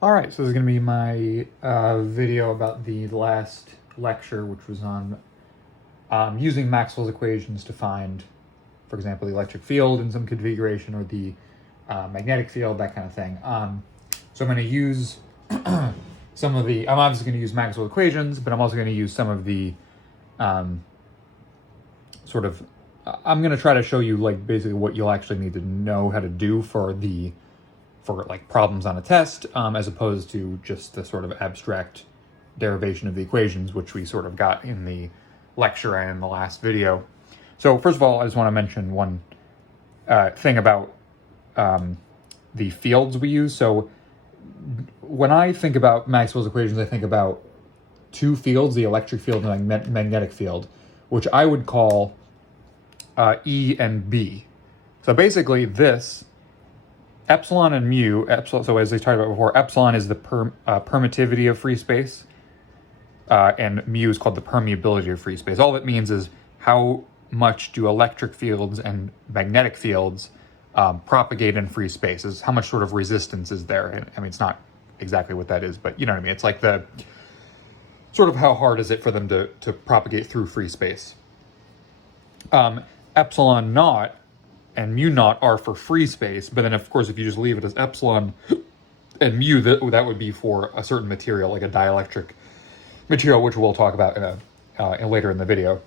All right, so this is going to be my video about the last lecture, which was on using Maxwell's equations to find, for example, the electric field in some configuration or the magnetic field, that kind of thing. So I'm going to use I'm obviously going to use Maxwell's equations, but I'm also going to use some of the I'm going to try to show you like basically what you'll actually need to know how to do for like problems on a test, as opposed to just the sort of abstract derivation of the equations, which we sort of got in the lecture and in the last video. So first of all, I just want to mention one thing about the fields we use. So when I think about Maxwell's equations, I think about two fields, the electric field and the magnetic field, which I would call E and B. So basically this epsilon and mu, so as I talked about before, epsilon is the permittivity of free space, and mu is called the permeability of free space. All that means is how much do electric fields and magnetic fields propagate in free space, is how much sort of resistance is there. And, I mean, it's not exactly what that is, but you know what I mean? It's like the sort of how hard is it for them to propagate through free space. Epsilon naught and mu naught are for free space, but then of course if you just leave it as epsilon and mu, that would be for a certain material, like a dielectric material, which we'll talk about later in the video.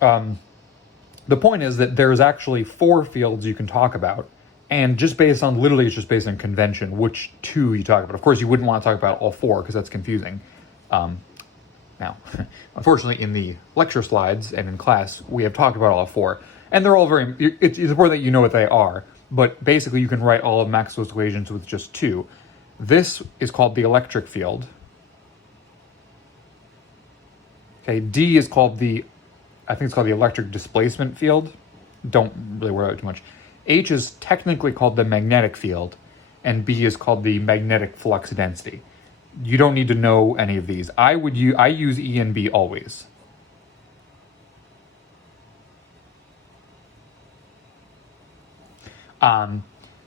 The point is that there's actually four fields you can talk about, and just based on, literally it's just based on convention, which two you talk about. Of course you wouldn't want to talk about all four because that's confusing. Now, unfortunately in the lecture slides and in class, we have talked about all four. And they're all it's important that you know what they are, but basically you can write all of Maxwell's equations with just two. This is called the electric field. Okay, D is called I think it's called the electric displacement field. Don't really worry about it too much. H is technically called the magnetic field, and B is called the magnetic flux density. You don't need to know any of these. I use E and B always.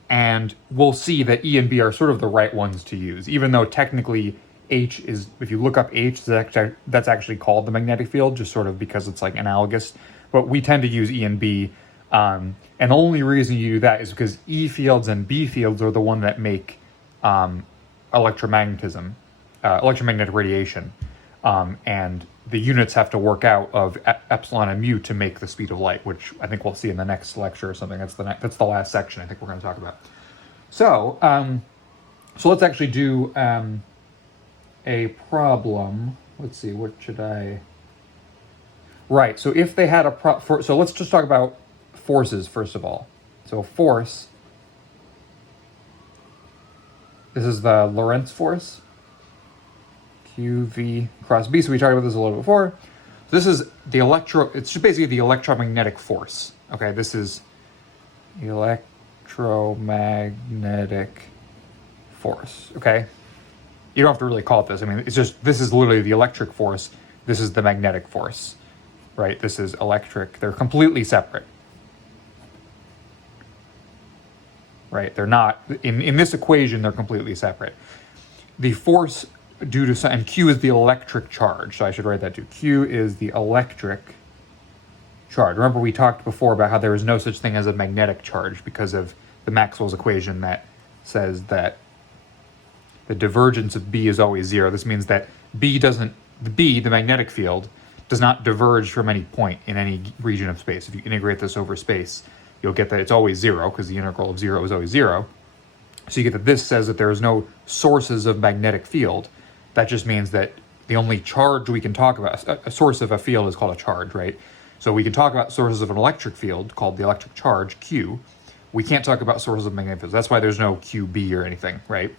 And we'll see that E and B are sort of the right ones to use, even though technically H is, if you look up H, that's actually called the magnetic field, just sort of because it's like analogous. But we tend to use E and B, and the only reason you do that is because E fields and B fields are the one that make electromagnetic radiation, and the units have to work out of epsilon and mu to make the speed of light, which I think we'll see in the next lecture or something. That's the last section I think we're going to talk about. So, so let's actually do a problem. Let's see, what should I? Right. So if they had so let's just talk about forces first of all. So force. This is the Lorentz force. QV cross B. So we talked about this a little before. So this is it's just basically the electromagnetic force. Okay, this is electromagnetic force. Okay, you don't have to really call it this. I mean, it's just, this is literally the electric force. This is the magnetic force, right? This is electric. They're completely separate, right? They're not, in this equation, they're completely separate. The force due to, and Q is the electric charge, so I should write that too. Q is the electric charge. Remember we talked before about how there is no such thing as a magnetic charge because of the Maxwell's equation that says that the divergence of B is always zero. This means that the magnetic field, does not diverge from any point in any region of space. If you integrate this over space, you'll get that it's always zero, because the integral of zero is always zero. So you get that this says that there is no sources of magnetic field. That just means that the only charge we can talk about, a source of a field is called a charge, right? So we can talk about sources of an electric field called the electric charge, Q. We can't talk about sources of magnetic fields. That's why there's no QB or anything, right?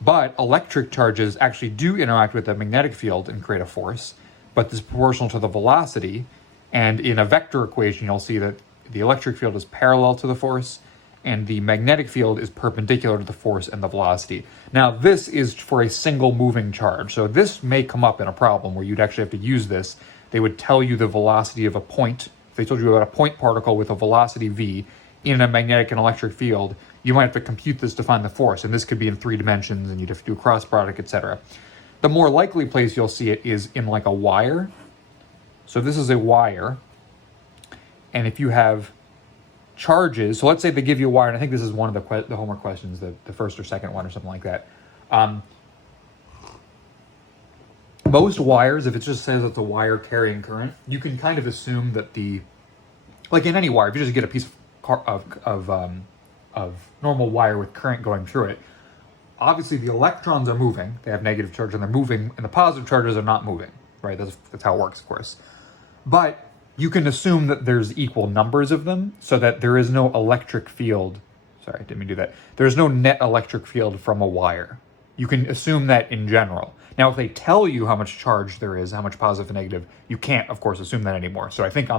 But electric charges actually do interact with the magnetic field and create a force, but this is proportional to the velocity. And in a vector equation, you'll see that the electric field is parallel to the force, and the magnetic field is perpendicular to the force and the velocity. Now, this is for a single moving charge. So this may come up in a problem where you'd actually have to use this. They would tell you the velocity of a point. If they told you about a point particle with a velocity v in a magnetic and electric field, you might have to compute this to find the force, and this could be in 3 dimensions, and you'd have to do a cross product, etc. The more likely place you'll see it is in like a wire. So this is a wire, and if you have charges, so let's say they give you a wire, and I think this is one of the homework questions, the first or second one or something like that. Most wires, if it just says it's a wire carrying current, you can kind of assume that like in any wire, if you just get a piece of normal wire with current going through it, obviously the electrons are moving, they have negative charge and they're moving, and the positive charges are not moving, right? That's how it works, of course. But you can assume that there's equal numbers of them, so that there is no electric field. Sorry, I didn't mean to do that. There's no net electric field from a wire. You can assume that in general. Now, if they tell you how much charge there is, how much positive and negative, you can't, of course, assume that anymore. So I think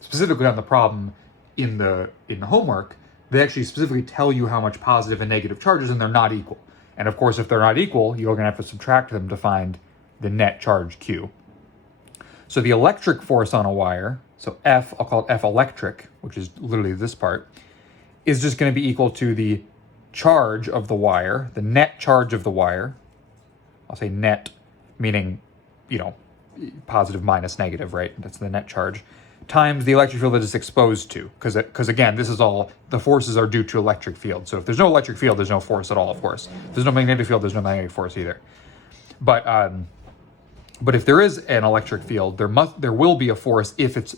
specifically on the problem in the homework, they actually specifically tell you how much positive and negative charges, and they're not equal. And of course, if they're not equal, you're going to have to subtract them to find the net charge Q. So the electric force on a wire, so F, I'll call it F electric, which is literally this part, is just going to be equal to the charge of the wire, the net charge of the wire. I'll say net, meaning, positive minus negative, right? That's the net charge, times the electric field that it's exposed to. Because again, this is all, the forces are due to electric field. So if there's no electric field, there's no force at all, of course. If there's no magnetic field, there's no magnetic force either. But if there is an electric field, there will be a force if it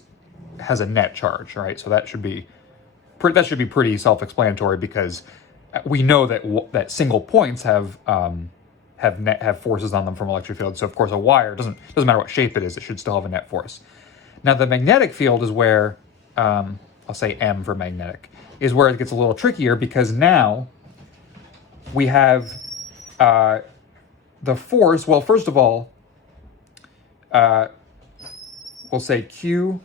has a net charge, right? So that should be pretty self-explanatory, because we know that single points have forces on them from electric field. So of course a wire doesn't matter what shape it is, it should still have a net force. Now the magnetic field is where I'll say M for magnetic, is where it gets a little trickier, because now we have the force. Well, first of all, we'll say Q.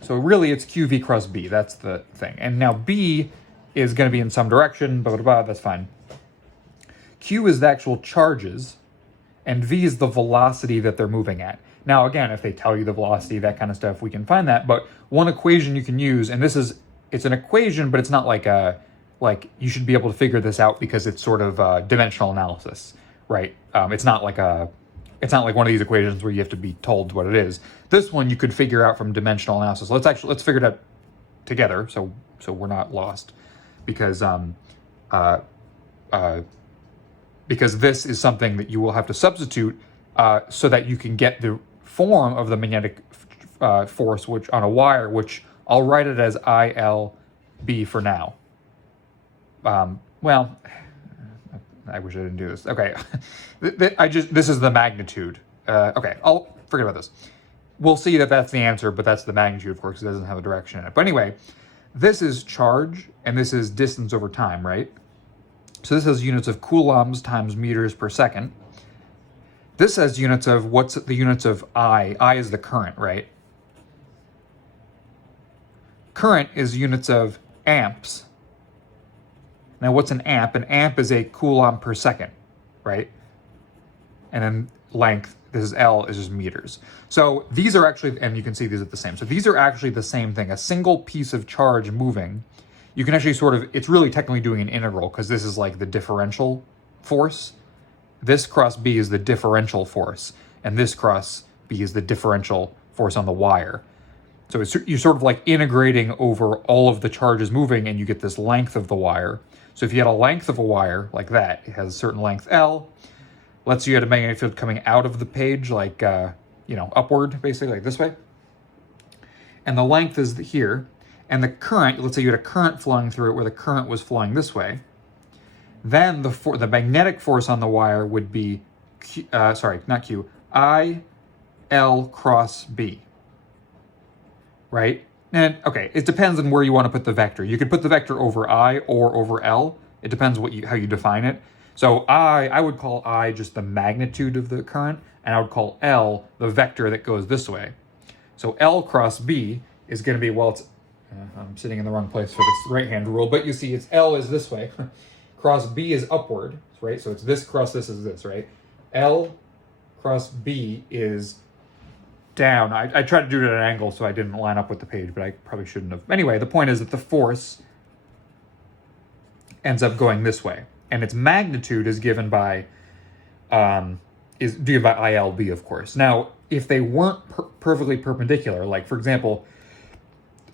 So really it's QV cross B. That's the thing. And now B is going to be in some direction, blah, blah, blah. That's fine. Q is the actual charges, and V is the velocity that they're moving at. Now, again, if they tell you the velocity, that kind of stuff, we can find that. But one equation you can use, and it's an equation, but it's not like you should be able to figure this out because it's sort of dimensional analysis, right? It's not like one of these equations where you have to be told what it is. This one you could figure out from dimensional analysis. Let's figure it out together, so we're not lost, because this is something that you will have to substitute so that you can get the form of the magnetic force, which on a wire, which I'll write it as ILB for now. Well, I wish I didn't do this. Okay, this is the magnitude. Okay, I'll forget about this. We'll see that that's the answer, but that's the magnitude, of course, because it doesn't have a direction in it. But anyway, this is charge, and this is distance over time, right? So this has units of coulombs times meters per second. This has units of, what's the units of I? I is the current, right? Current is units of amps. Now what's an amp? An amp is a coulomb per second, right? And then length, this is L, is just meters. So these are actually, and you can see these are the same. So these are actually the same thing. A single piece of charge moving, you can actually it's really technically doing an integral, because this is like the differential force. This cross B is the differential force, and this cross B is the differential force on the wire. So you're sort of like integrating over all of the charges moving, and you get this length of the wire. So if you had a length of a wire like that, it has a certain length L. Let's say you had a magnetic field coming out of the page, like, upward, basically, like this way. And the length is here. And the current, let's say you had a current flowing through it where the current was flowing this way. Then the magnetic force on the wire would be, I, L cross B. Right? And, okay, it depends on where you want to put the vector. You could put the vector over I or over L. It depends how you define it. So I would call I just the magnitude of the current, and I would call L the vector that goes this way. So L cross B is going to be, well, I'm sitting in the wrong place for this right-hand rule, but you see L is this way. Cross B is upward, right? So it's this cross this is this, right? L cross B is down. I tried to do it at an angle so I didn't line up with the page, but I probably shouldn't have. Anyway, the point is that the force ends up going this way. And its magnitude is given by ILB, of course. Now, if they weren't perfectly perpendicular, like for example,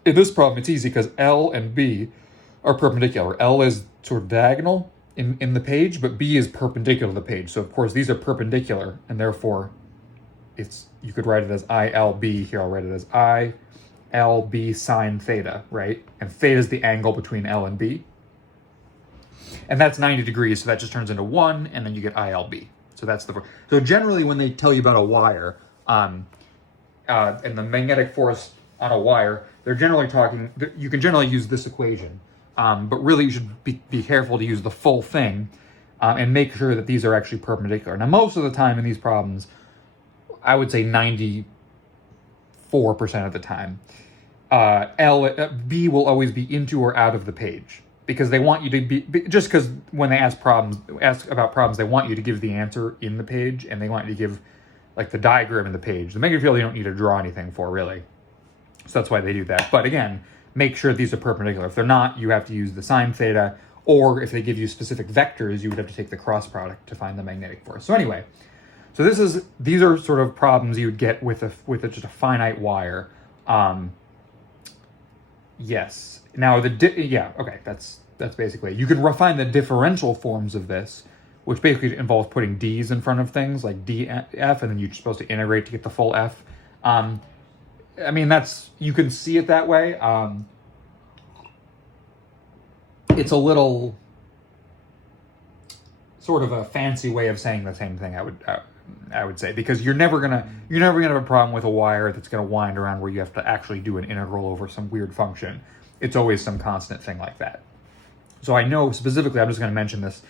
in this problem, it's easy because L and B are perpendicular. L is sort of diagonal in the page, but B is perpendicular to the page. So of course these are perpendicular, and therefore you could write it as ILB. Here I'll write it as ILB sine theta, right? And theta is the angle between L and B. And that's 90 degrees, so that just turns into 1, and then you get ILB. So that's so generally when they tell you about a wire, and the magnetic force on a wire, they're generally talking, you can generally use this equation, but really you should be careful to use the full thing, and make sure that these are actually perpendicular. Now most of the time in these problems, I would say 94% of the time, B will always be into or out of the page, because they want you to be, just because when they ask about problems, they want you to give the answer in the page, and they want you to give like the diagram in the page. The magnetic field you don't need to draw anything for, really. So that's why they do that. But again, make sure these are perpendicular. If they're not, you have to use the sine theta, or if they give you specific vectors, you would have to take the cross product to find the magnetic force. So anyway, so these are sort of problems you would get with just a finite wire. Yes. Now okay, that's basically it. You could refine the differential forms of this, which basically involves putting d's in front of things like df, and then you're supposed to integrate to get the full f. I mean, you can see it that way. It's a little sort of a fancy way of saying the same thing, I would say, because you're never gonna have a problem with a wire that's gonna wind around where you have to actually do an integral over some weird function. It's always some constant thing like that. So I know specifically, I'm just going to mention this.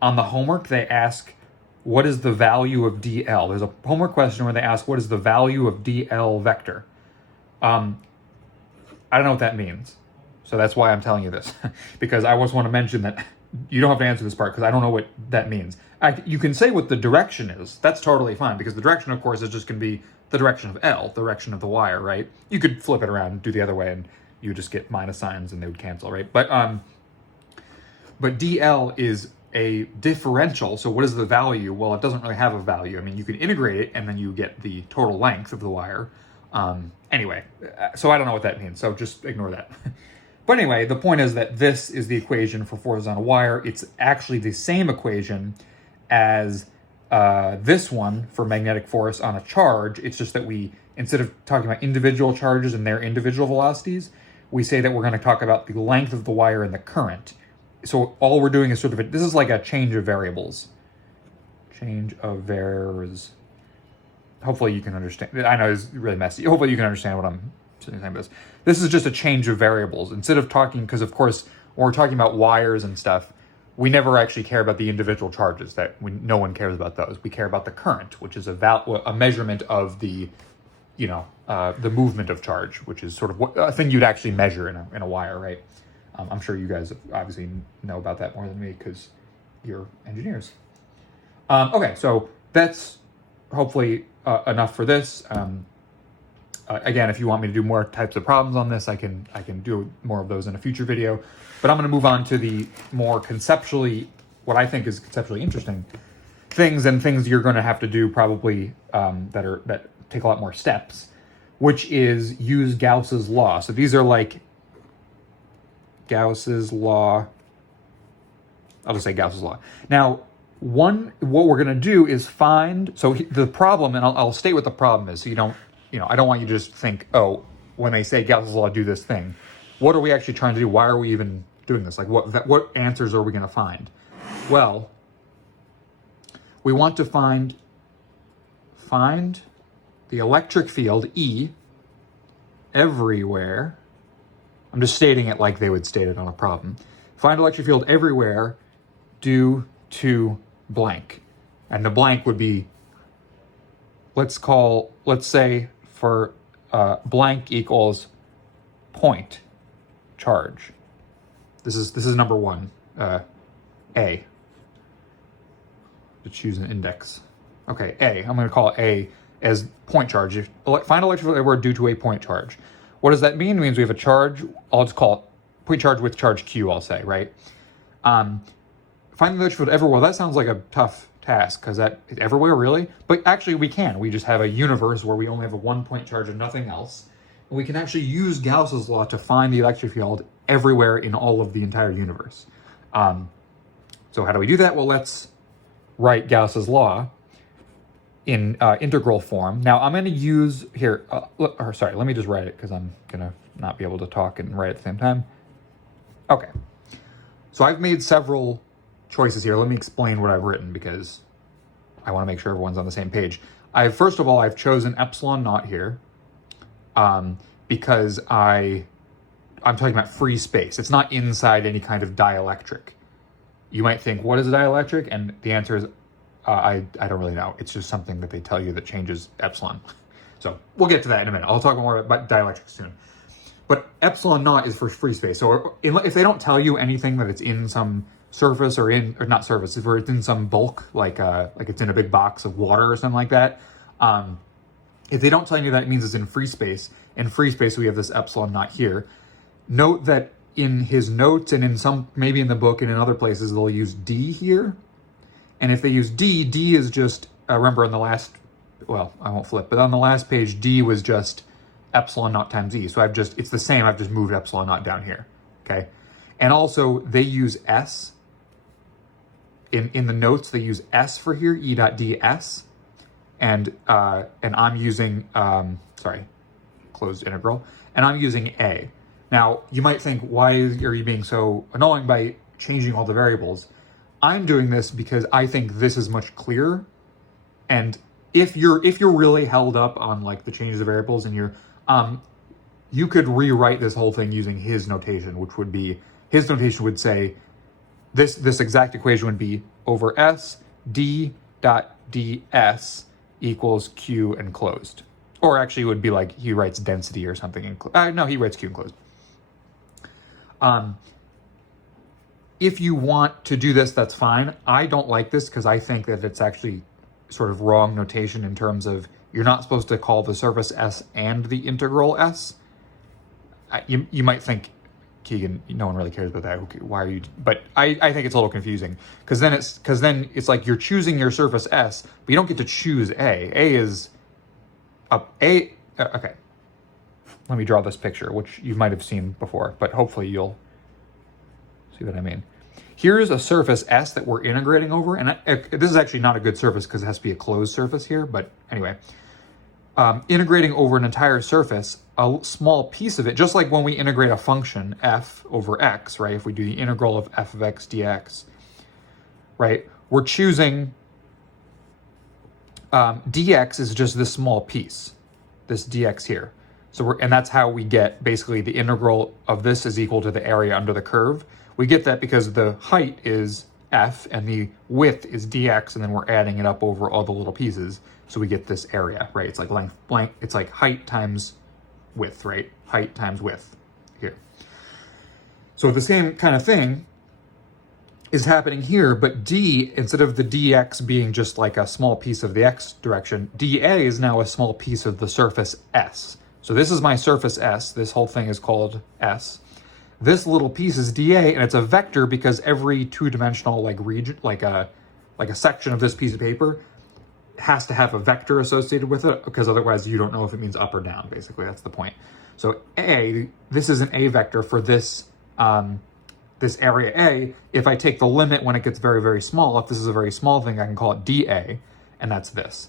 On the homework, they ask, what is the value of dl? There's a homework question where they ask, what is the value of dl vector? I don't know what that means. So that's why I'm telling you this, because I just want to mention that you don't have to answer this part because I don't know what that means. You can say what the direction is. That's totally fine, because the direction, of course, is just going to be the direction of L, the direction of the wire, right? You could flip it around and do the other way, and you just get minus signs and they would cancel, right? But dl is a differential, so what is the value? Well, it doesn't really have a value. I mean, you can integrate it and then you get the total length of the wire. Anyway, so I don't know what that means, so just ignore that. But anyway, the point is that this is the equation for forces on a wire. It's actually the same equation as this one for magnetic force on a charge. It's just that instead of talking about individual charges and their individual velocities, we say that we're going to talk about the length of the wire and the current. So all we're doing is this is like a change of variables. Change of variables. Hopefully you can understand. I know it's really messy. Hopefully you can understand what I'm saying about this. This is just a change of variables. Instead of talking, because of course, when we're talking about wires and stuff, we never actually care about the individual charges. No one cares about those. We care about the current, which is a measurement of the the movement of charge, which is sort of a thing you'd actually measure in a wire, right? I'm sure you guys obviously know about that more than me because you're engineers. Okay, so that's hopefully enough for this. Again, if you want me to do more types of problems on this, I can do more of those in a future video. But I'm going to move on to the more what I think is conceptually interesting things, and things you're going to have to do probably that take a lot more steps, which is use Gauss's law. So these are like Gauss's law. I'll just say Gauss's law. Now, what we're going to do is find, the problem, and I'll state what the problem is, so you don't, I don't want you to just think, oh, when they say Gauss's law, do this thing. What are we actually trying to do? Why are we even doing this? Like, what answers are we going to find? Well, we want to find the electric field E everywhere. I'm just stating it like they would state it on a problem. Find electric field everywhere due to blank. And the blank would be, let's say for blank equals point charge. This is number one, A. To choose an index. Okay, A. I'm going to call A as point charge. Find electric field everywhere due to a point charge. What does that mean? It means we have a charge. I'll just call it point charge with charge Q, I'll say, right? Finding the electric field everywhere, well, that sounds like a tough task, because that everywhere, really? But actually we can. We just have a universe where we only have a 1-point charge and nothing else. And we can actually use Gauss's law to find the electric field everywhere in all of the entire universe. So how do we do that? Well, let's write Gauss's law in integral form. Now I'm going to use here, let me just write it, because I'm going to not be able to talk and write at the same time. Okay. So I've made several choices here. Let me explain what I've written, because I want to make sure everyone's on the same page. First of all, I've chosen epsilon naught here because I'm talking about free space. It's not inside any kind of dielectric. You might think, what is a dielectric? And the answer is, I don't really know. It's just something that they tell you that changes epsilon. So we'll get to that in a minute. I'll talk more about dielectrics soon. But epsilon naught is for free space. So if they don't tell you anything that it's in some surface or not surface, if it's in some bulk, like it's in a big box of water or something like that, if they don't tell you that, it means it's in free space. In free space, we have this epsilon naught here. Note that in his notes and in some, maybe in the book and in other places, they'll use D here. And if they use D, D is just, remember on the last, well, I won't flip, but on the last page, D was just epsilon naught times E. So it's the same, I've just moved epsilon naught down here, okay? And also they use S. In the notes, they use S for here, E dot ds. And I'm using, closed integral, and I'm using A. Now, you might think, why are you being so annoying by changing all the variables? I'm doing this because I think this is much clearer. And if you're really held up on like the changes of variables and you could rewrite this whole thing using his notation, which would be, his notation would say, this exact equation would be over S D dot ds equals Q enclosed. Or actually it would be like he writes density or something. No, he writes Q enclosed. If you want to do this, that's fine. I don't like this because I think that it's actually sort of wrong notation in terms of you're not supposed to call the surface S and the integral S. You might think, Keegan, no one really cares about that. Why are you? But I think it's a little confusing because then it's like you're choosing your surface S, but you don't get to choose A. A is okay. Let me draw this picture, which you might have seen before, but hopefully you'll see what I mean. Here's a surface S that we're integrating over, and this is actually not a good surface because it has to be a closed surface here, but anyway. Integrating over an entire surface, a small piece of it, just like when we integrate a function f over x, right? If we do the integral of f of x dx, right? We're choosing dx is just this small piece, this dx here. So and that's how we get basically the integral of this is equal to the area under the curve. We get that because the height is f and the width is dx, and then we're adding it up over all the little pieces. So we get this area, right? It's like length, blank, it's like height times width, right? Height times width here. So the same kind of thing is happening here, but d, instead of the dx being just like a small piece of the x direction, dA is now a small piece of the surface S. So this is my surface S. This whole thing is called S. This little piece is dA, and it's a vector because every two-dimensional like region, like a section of this piece of paper has to have a vector associated with it, because otherwise you don't know if it means up or down. Basically, that's the point. So A, this is an A vector for this this area A. If I take the limit when it gets very, very small, if this is a very small thing, I can call it dA, and that's this.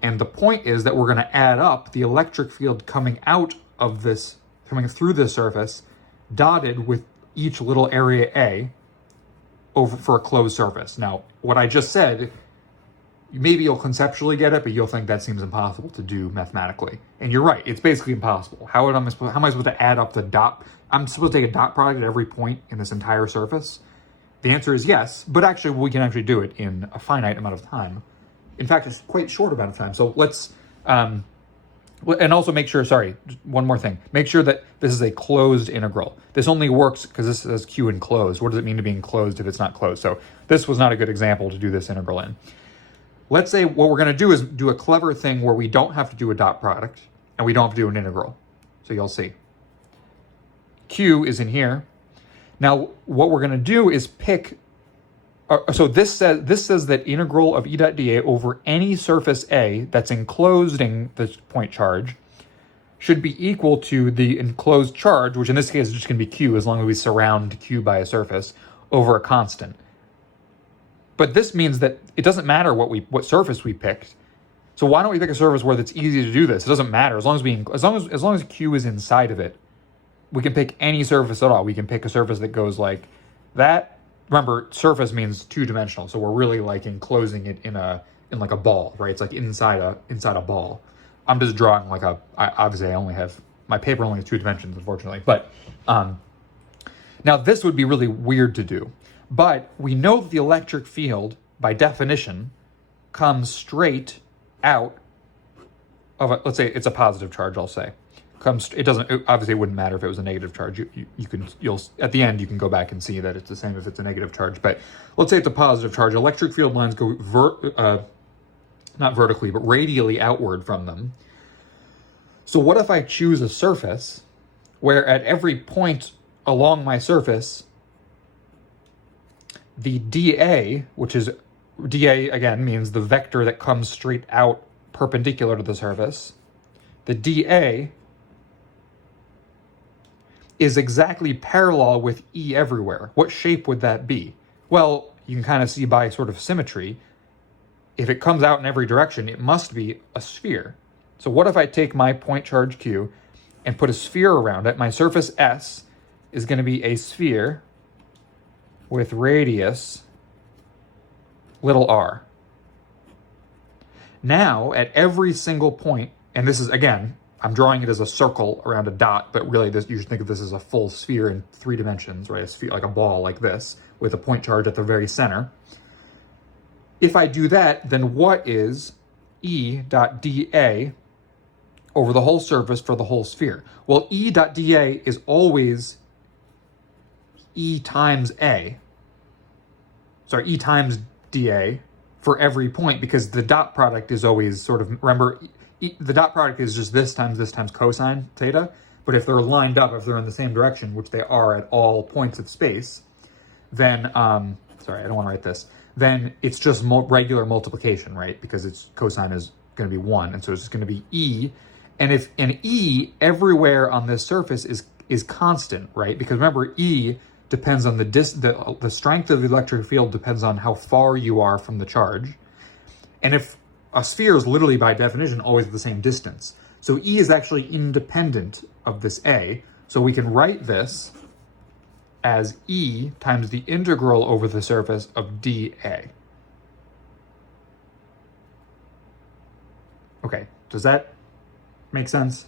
And the point is that we're going to add up the electric field coming out of this, coming through this surface, dotted with each little area A over for a closed surface. Now, what I just said, maybe you'll conceptually get it, but you'll think that seems impossible to do mathematically. And you're right, it's basically impossible. How am I supposed to add up the dot? I'm supposed to take a dot product at every point in this entire surface? The answer is yes, but actually we can actually do it in a finite amount of time. In fact, it's quite short amount of time. So let's, and also make sure, sorry, one more thing. Make sure that this is a closed integral. This only works because this says Q enclosed. What does it mean to be enclosed if it's not closed? So this was not a good example to do this integral in. Let's say what we're going to do is do a clever thing where we don't have to do a dot product and we don't have to do an integral. So you'll see. Q is in here. Now, what we're going to do is pick. So this says that integral of E dot dA over any surface A that's enclosed in the point charge should be equal to the enclosed charge, which in this case is just going to be Q as long as we surround Q by a surface, over a constant. But this means that it doesn't matter what surface we picked. So why don't we pick a surface where it's easy to do this? It doesn't matter as long as Q is inside of it. We can pick any surface at all. We can pick a surface that goes like that. Remember, surface means two-dimensional, so we're really like enclosing it in like a ball, right? It's like inside a ball. I'm just drawing like obviously my paper only has 2 dimensions, unfortunately. But now this would be really weird to do. But we know that the electric field, by definition, comes straight out of let's say it's a positive charge, I'll say. Obviously it wouldn't matter if it was a negative charge. You'll at the end you can go back and see that it's the same if it's a negative charge. But let's say it's a positive charge. Electric field lines go not vertically, but radially outward from them. So what if I choose a surface where at every point along my surface, the dA, which is dA again means the vector that comes straight out perpendicular to the surface, the dA is exactly parallel with E everywhere. What shape would that be? Well, you can kind of see by sort of symmetry, if it comes out in every direction, it must be a sphere. So what if I take my point charge Q and put a sphere around it? My surface S is going to be a sphere with radius little r. Now, at every single point, and this is, again, I'm drawing it as a circle around a dot, but really you should think of this as a full sphere in 3 dimensions, right? A sphere, like a ball like this, with a point charge at the very center. If I do that, then what is E dot dA over the whole surface for the whole sphere? Well, E dot dA is always E times A. Sorry, E times dA for every point, because the dot product is always sort of, remember, the dot product is just this times cosine theta. But if they're lined up, if they're in the same direction, which they are at all points of space, then, sorry, I don't want to write this, then it's just regular multiplication, right? Because its cosine is going to be 1, and so it's just going to be E. And if an E everywhere on this surface is constant, right? Because remember, E depends on the strength of the electric field depends on how far you are from the charge. And if a sphere is literally by definition always at the same distance, so E is actually independent of this A. So we can write this as E times the integral over the surface of dA. Okay, does that make sense?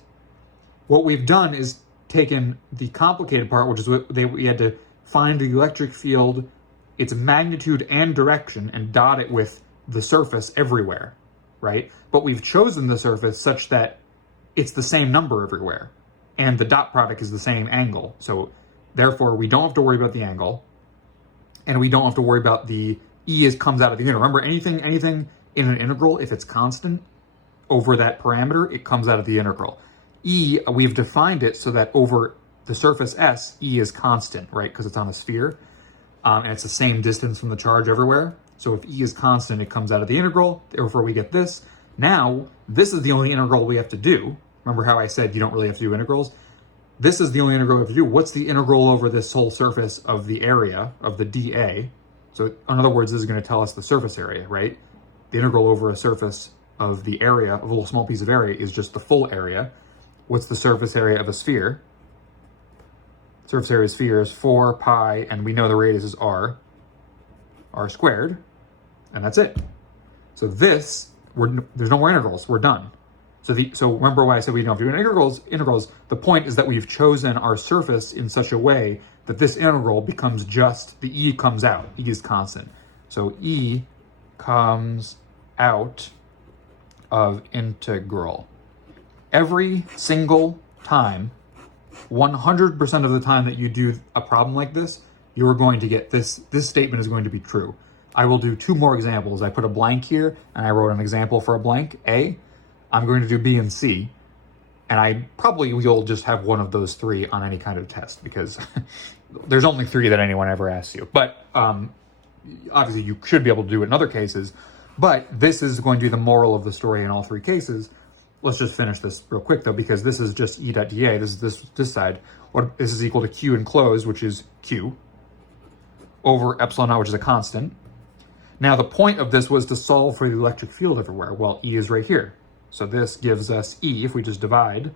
What we've done is taken the complicated part, which is we had to find the electric field, its magnitude and direction, and dot it with the surface everywhere, right? But we've chosen the surface such that it's the same number everywhere, and the dot product is the same angle. So therefore, we don't have to worry about the angle, and we don't have to worry about the E comes out of the integral. Remember, anything in an integral, if it's constant over that parameter, it comes out of the integral. E, we've defined it so that over the surface S, E is constant, right? Because it's on a sphere, and it's the same distance from the charge everywhere. So if E is constant, it comes out of the integral. Therefore, we get this. Now, this is the only integral we have to do. Remember how I said you don't really have to do integrals? This is the only integral we have to do. What's the integral over this whole surface of the area of the dA? So in other words, this is going to tell us the surface area, right? The integral over a surface of the area, of a little small piece of area, is just the full area. What's the surface area of a sphere? Surface area of a sphere is 4 pi, and we know the radius is r squared, and that's it. So there's no more integrals. We're done. So remember why I said we don't do integrals. The point is that we've chosen our surface in such a way that this integral becomes just, the E comes out. E is constant. So E comes out of integral. Every single time, 100% of the time that you do a problem like this, you're going to get this statement is going to be true. I will do 2 more examples. I put a blank here, and I wrote an example for a blank, A. I'm going to do B and C, and I probably will just have one of those 3 on any kind of test, because There's only 3 that anyone ever asks you. But obviously you should be able to do it in other cases. But this is going to be the moral of the story in all 3 cases. Let's just finish this real quick, though, because this is just E dot dA. This is this side. This is equal to Q enclosed, which is Q, over epsilon naught, which is a constant. Now, the point of this was to solve for the electric field everywhere. Well, E is right here. So this gives us E, if we just divide.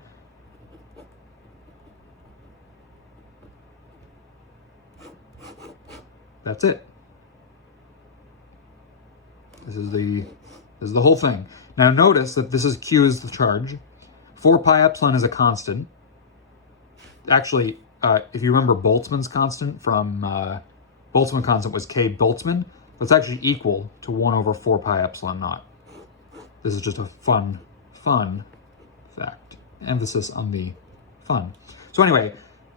That's it. This is the whole thing. Now notice that this is Q is the charge. 4 pi epsilon is a constant. Actually, if you remember Boltzmann's constant from Boltzmann constant was K Boltzmann. That's actually equal to 1 over 4 pi epsilon naught. This is just a fun fact. Emphasis on the fun. So anyway,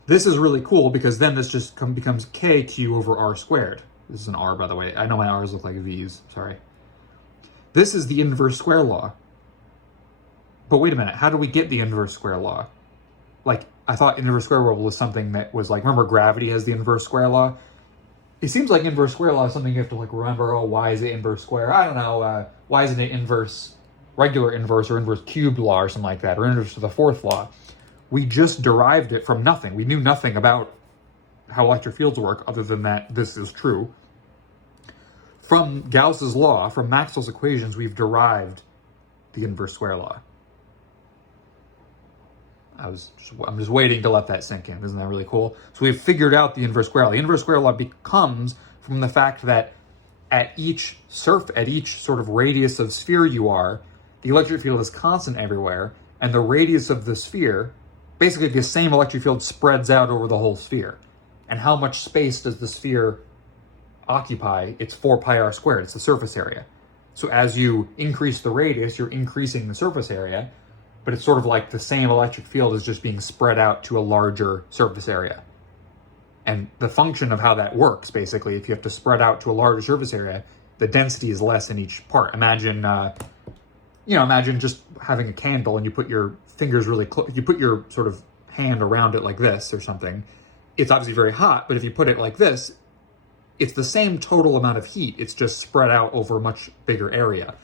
this is really cool because then this just becomes KQ over R squared. This is an R, by the way. I know my R's look like V's, sorry. This is the inverse square law. But wait a minute, how do we get the inverse square law? Like, I thought inverse square law was something that was like, remember gravity has the inverse square law? It seems like inverse square law is something you have to like remember, oh, why is it inverse square? I don't know, why isn't it inverse, regular inverse or inverse cubed law or something like that, or inverse to the 4th law? We just derived it from nothing. We knew nothing about how electric fields work other than that this is true. From Gauss's law, from Maxwell's equations, we've derived the inverse square law. I'm just waiting to let that sink in. Isn't that really cool? So we've figured out the inverse square law. The inverse square law becomes from the fact that at each sort of radius of sphere you are, the electric field is constant everywhere, and the radius of the sphere, basically the same electric field spreads out over the whole sphere. And how much space does the sphere occupy? It's 4 pi r squared. It's the surface area. So as you increase the radius, you're increasing the surface area, but it's sort of like the same electric field is just being spread out to a larger surface area. And the function of how that works, basically, if you have to spread out to a larger surface area, the density is less in each part. Imagine, imagine just having a candle and you put your fingers really close, you put your sort of hand around it like this or something. It's obviously very hot, but if you put it like this, it's the same total amount of heat. It's just spread out over a much bigger area.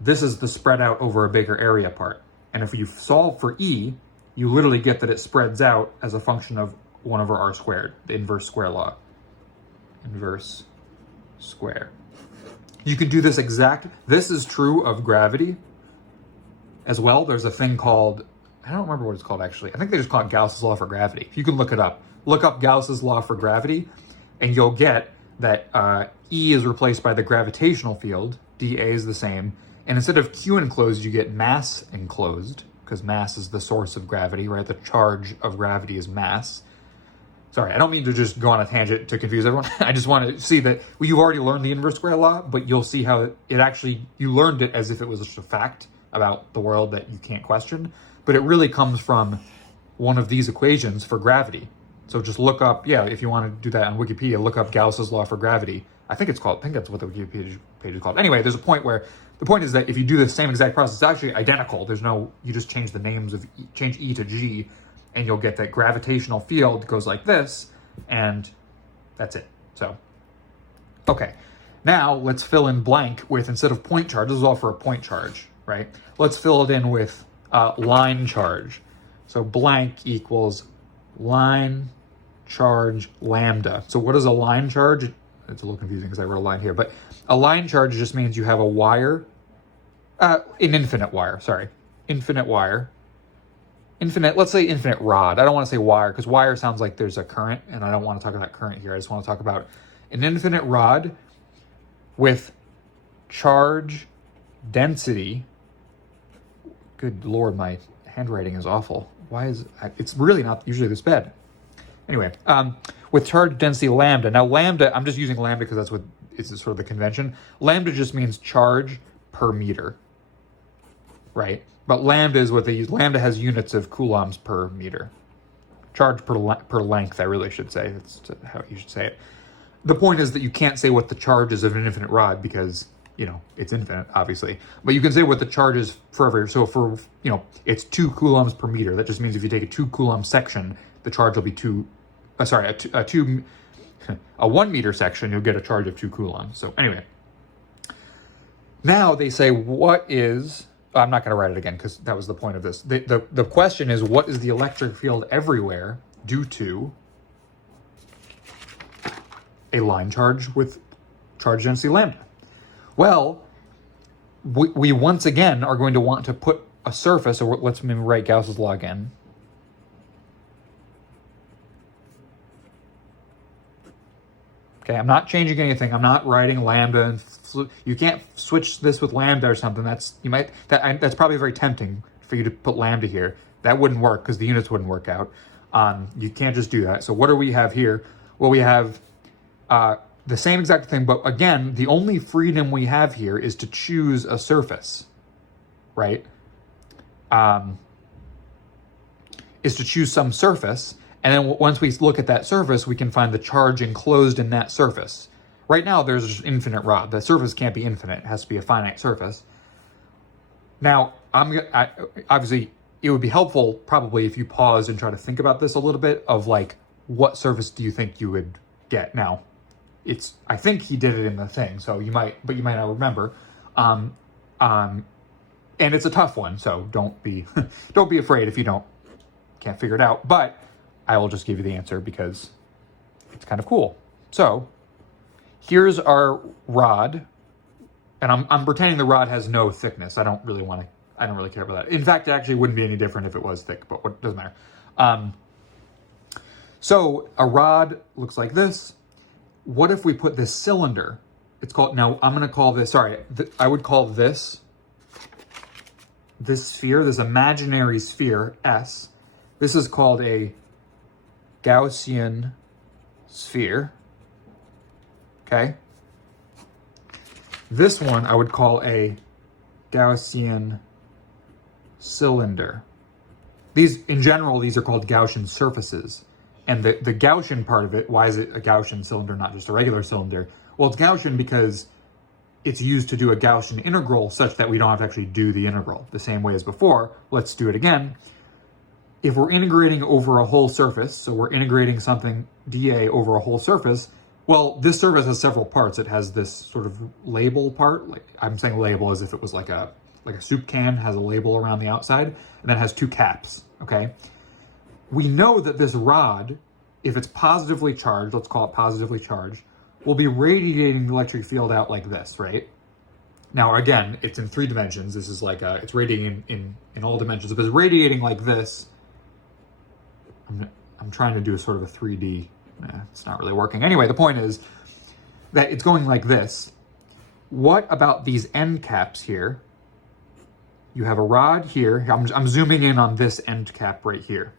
This is the spread out over a bigger area part. And if you solve for E, you literally get that it spreads out as a function of 1 over r squared, the inverse square law. Inverse square. You can do this this is true of gravity as well. There's a thing called, I don't remember what it's called actually. I think they just call it Gauss's law for gravity. You can look it up. Look up Gauss's law for gravity, and you'll get that E is replaced by the gravitational field, dA is the same, and instead of Q enclosed, you get mass enclosed, because mass is the source of gravity, right? The charge of gravity is mass. Sorry, I don't mean to just go on a tangent to confuse everyone. I just want to see that you've already learned the inverse square law, but you'll see how it actually, you learned it as if it was just a fact about the world that you can't question, but it really comes from one of these equations for gravity. So just look up, if you want to do that on Wikipedia, look up Gauss's law for gravity. I think that's what the Wikipedia page is called. Anyway, there's a point where, the point is that if you do the same exact process, it's actually identical. You just change the names change E to G, and you'll get that gravitational field goes like this, and that's it. So, okay. Now let's fill in blank with, instead of point charge, this is all for a point charge, right? Let's fill it in with line charge. So blank equals line charge lambda. So what is a line charge? It's a little confusing because I wrote a line here, but a line charge just means you have a wire, an infinite wire, let's say infinite rod. I don't want to say wire because wire sounds like there's a current, and I don't want to talk about current here. I just want to talk about an infinite rod with charge density. Good Lord, my handwriting is awful. It's really not usually this bad. Anyway, with charge density lambda. Now lambda, I'm just using lambda because that's what is sort of the convention. Lambda just means charge per meter, right? But lambda is what they use. Lambda has units of coulombs per meter. Charge per length, I really should say. That's how you should say it. The point is that you can't say what the charge is of an infinite rod because, it's infinite, obviously. But you can say what the charge is forever. So it's 2 coulombs per meter. That just means if you take a 2 coulomb section, the charge will be 2 a 1 meter section, you'll get a charge of 2 coulombs. So anyway, now they say, what is, I'm not going to write it again because that was the point of this. The question is, what is the electric field everywhere due to a line charge with charge density lambda? Well, we once again are going to want to put a surface, or let's maybe write Gauss's law again. Okay, I'm not changing anything. I'm not writing lambda, and you can't switch this with lambda or something. That's probably very tempting for you to put lambda here. That wouldn't work because the units wouldn't work out. You can't just do that. So what do we have here? Well, we have the same exact thing, but again, the only freedom we have here is to choose a surface, right? Is to choose some surface. And then once we look at that surface, we can find the charge enclosed in that surface. Right now, there's just infinite rod. The surface can't be infinite. It has to be a finite surface. Now, obviously, it would be helpful probably if you pause and try to think about this a little bit of like, what surface do you think you would get? Now, I think he did it in the thing, so you might not remember. And it's a tough one, so don't be afraid if you can't figure it out. But I will just give you the answer because it's kind of cool. So here's our rod, and I'm pretending the rod has no thickness. I don't really care about that. In fact, it actually wouldn't be any different if it was thick, but what doesn't matter. So a rod looks like this. What if we put this cylinder? It's called, now I'm going to call this, I would call this sphere, this imaginary sphere, S. This is called a Gaussian sphere, okay? This one I would call a Gaussian cylinder. In general, these are called Gaussian surfaces. And the Gaussian part of it, why is it a Gaussian cylinder, not just a regular cylinder? Well, it's Gaussian because it's used to do a Gaussian integral such that we don't have to actually do the integral the same way as before. Let's do it again. If we're integrating over a whole surface, so we're integrating something dA over a whole surface, well, this surface has several parts. It has this sort of label part, like I'm saying label as if it was like a soup can, has a label around the outside, and then it has 2 caps, okay? We know that this rod, if it's positively charged, let's call it positively charged, will be radiating the electric field out like this, right? Now, again, it's in 3 dimensions. This is like it's radiating in all dimensions. If it's radiating like this, I'm trying to do a sort of a 3D. It's not really working. Anyway, the point is that it's going like this. What about these end caps here? You have a rod here. I'm zooming in on this end cap right here.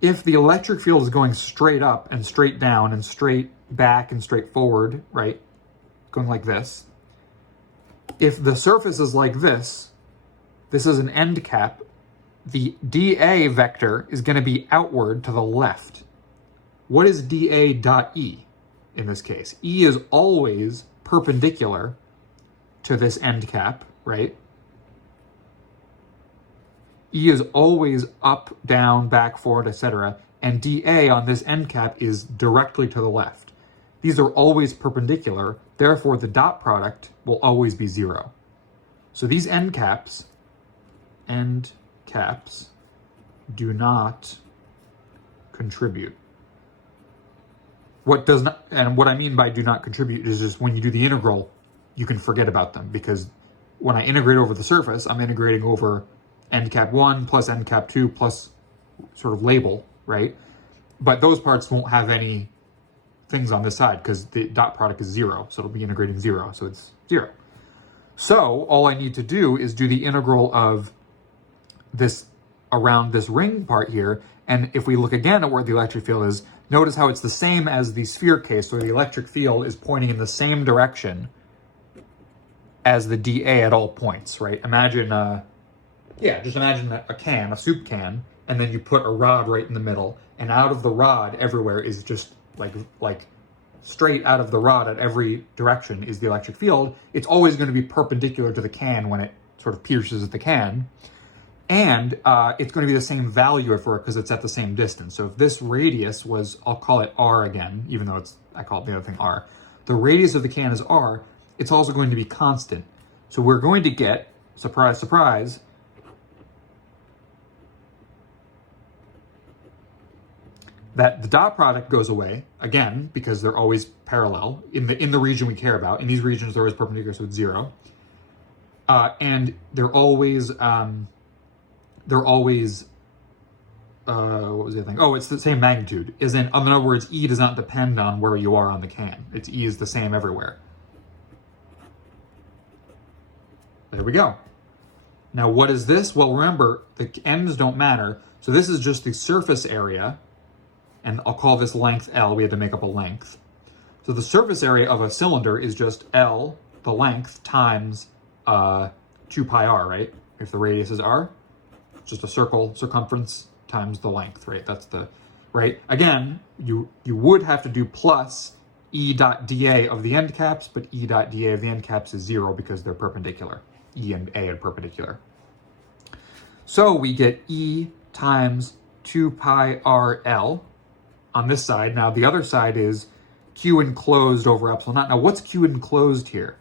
If the electric field is going straight up and straight down and straight back and straight forward, right? Going like this. If the surface is like this is an end cap, the dA vector is going to be outward to the left. What is dA dot E in this case? E is always perpendicular to this end cap, right? E is always up, down, back, forward, etc. And dA on this end cap is directly to the left. These are always perpendicular, therefore the dot product will always be 0. So these end caps do not contribute. What I mean by do not contribute is just when you do the integral, you can forget about them, because when I integrate over the surface, I'm integrating over end cap 1 plus end cap 2 plus sort of label, right? But those parts won't have any things on this side because the dot product is 0, so it'll be integrating 0, so it's 0. So all I need to do is do the integral of this around this ring part here, and if we look again at where the electric field is, notice how it's the same as the sphere case, so the electric field is pointing in the same direction as the dA at all points, right? Imagine, just imagine a soup can, and then you put a rod right in the middle, and out of the rod everywhere is just like straight out of the rod at every direction is the electric field. It's always going to be perpendicular to the can when it sort of pierces the can. And it's going to be the same value for it because it's at the same distance. So if this radius was, I'll call it R again, even though I call it the other thing R. The radius of the can is R. It's also going to be constant. So we're going to get, surprise, surprise, that the dot product goes away, again, because they're always parallel in the region we care about. In these regions, they're always perpendicular, so it's 0. And they're always, what was the other thing? Oh, it's the same magnitude. In other words, E does not depend on where you are on the can. E is the same everywhere. There we go. Now, what is this? Well, remember, the ends don't matter. So this is just the surface area. And I'll call this length L. We had to make up a length. So the surface area of a cylinder is just L, the length, times 2 pi r, right? If the radius is r, it's just a circle circumference times the length, right? That's the, right? Again, you would have to do plus E dot dA of the end caps, but E dot dA of the end caps is 0 because they're perpendicular. E and A are perpendicular. So we get E times 2 pi r L on this side. Now the other side is Q enclosed over epsilon naught. Now what's Q enclosed here?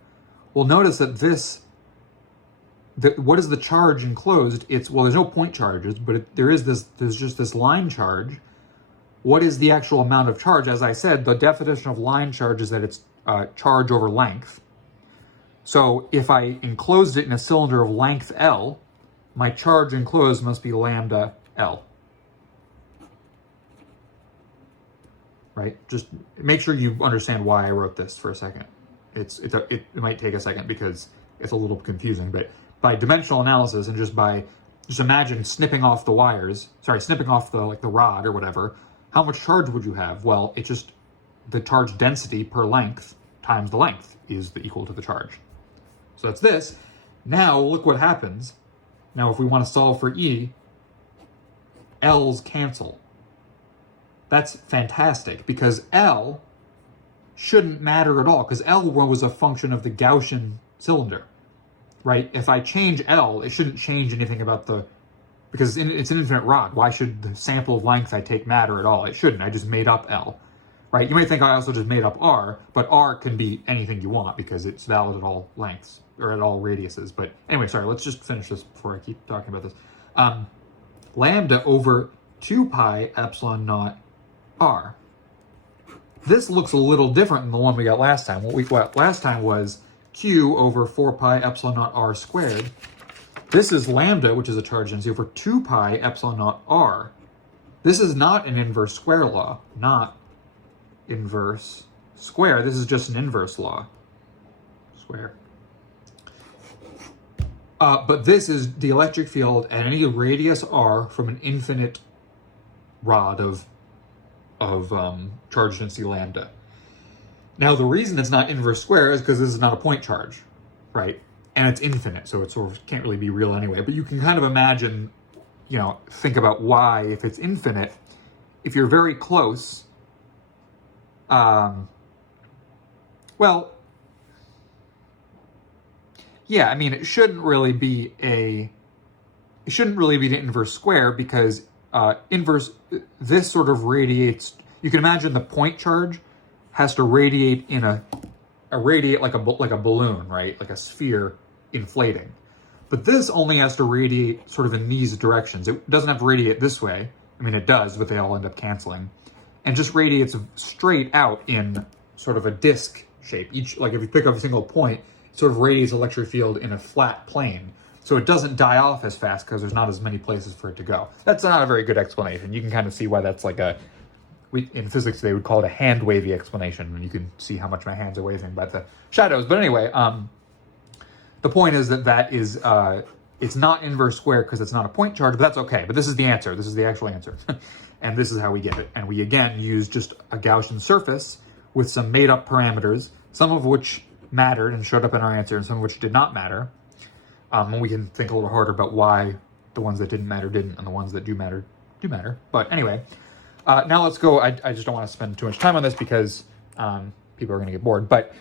Well, notice that what is the charge enclosed? Well, there's no point charges, but there's just this line charge. What is the actual amount of charge? As I said, the definition of line charge is that it's charge over length. So if I enclosed it in a cylinder of length L, my charge enclosed must be lambda L. Right? Just make sure you understand why I wrote this for a second. It might take a second because it's a little confusing, but by dimensional analysis and just imagine snipping off the rod or whatever, how much charge would you have? Well, the charge density per length times the length is equal to the charge. So that's this. Now look what happens. Now if we want to solve for E, L's cancel. That's fantastic because L shouldn't matter at all because L was a function of the Gaussian cylinder, right? If I change L, it shouldn't change anything about because it's an infinite rod. Why should the sample of length I take matter at all? It shouldn't. I just made up L, right? You may think I also just made up R, but R can be anything you want because it's valid at all lengths or at all radiuses. But anyway, sorry, let's just finish this before I keep talking about this. Lambda over 2 pi epsilon naught R. This looks a little different than the one we got last time. What we got last time was Q over 4 pi epsilon naught R squared. This is lambda, which is a charge density, over 2 pi epsilon naught R. This is not an inverse square law, not inverse square. This is just an inverse law. Square. But this is the electric field at any radius R from an infinite rod of charge density lambda. Now, the reason it's not inverse square is because this is not a point charge, right? And it's infinite, so it sort of can't really be real anyway. But you can kind of imagine, think about why, if it's infinite, if you're very close, well, yeah, I mean, it shouldn't really be the inverse square because this sort of radiates. You can imagine the point charge has to radiate radiate like a balloon, right? Like a sphere inflating. But this only has to radiate sort of in these directions. It doesn't have to radiate this way. I mean, it does, but they all end up canceling. And just radiates straight out in sort of a disc shape. Like if you pick up a single point, it sort of radiates electric field in a flat plane. So it doesn't die off as fast because there's not as many places for it to go. That's not a very good explanation. You can kind of see why that's like in physics they would call it a hand wavy explanation, and you can see how much my hands are waving by the shadows. But anyway, the point is that is, it's not inverse square because it's not a point charge, but that's okay. But this is the answer. This is the actual answer. And this is how we get it. And we, again, use just a Gaussian surface with some made-up parameters, some of which mattered and showed up in our answer, and some of which did not matter. And we can think a little harder about why the ones that didn't matter didn't, and the ones that do matter do matter. But anyway, now let's go. I just don't want to spend too much time on this because people are going to get bored. But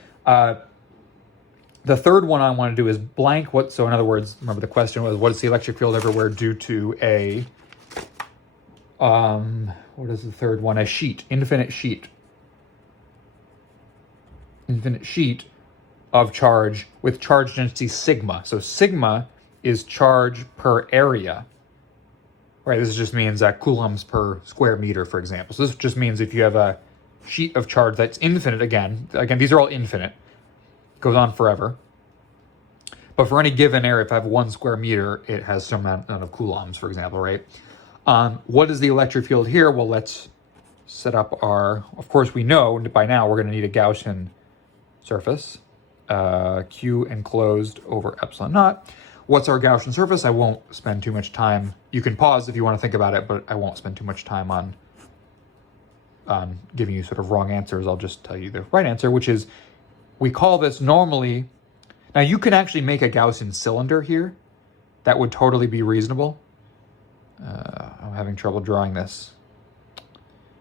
The third one I want to do is blank. So in other words, remember the question was, what is the electric field everywhere due to a, what is the third one? A sheet, infinite sheet. Infinite sheet of charge with charge density sigma. So sigma is charge per area. Right, this just means coulombs per square meter, for example. So this just means if you have a sheet of charge that's infinite, again, these are all infinite, goes on forever. But for any given area, if I have 1 square meter, it has some amount of coulombs, for example, right? What is the electric field here? Well, let's set up of course we know by now we're going to need a Gaussian surface, Q enclosed over epsilon naught. What's our Gaussian surface? I won't spend too much time. You can pause if you want to think about it, but I won't spend too much time on giving you sort of wrong answers. I'll just tell you the right answer, which is, we call this normally, now you can actually make a Gaussian cylinder here. That would totally be reasonable. I'm having trouble drawing this.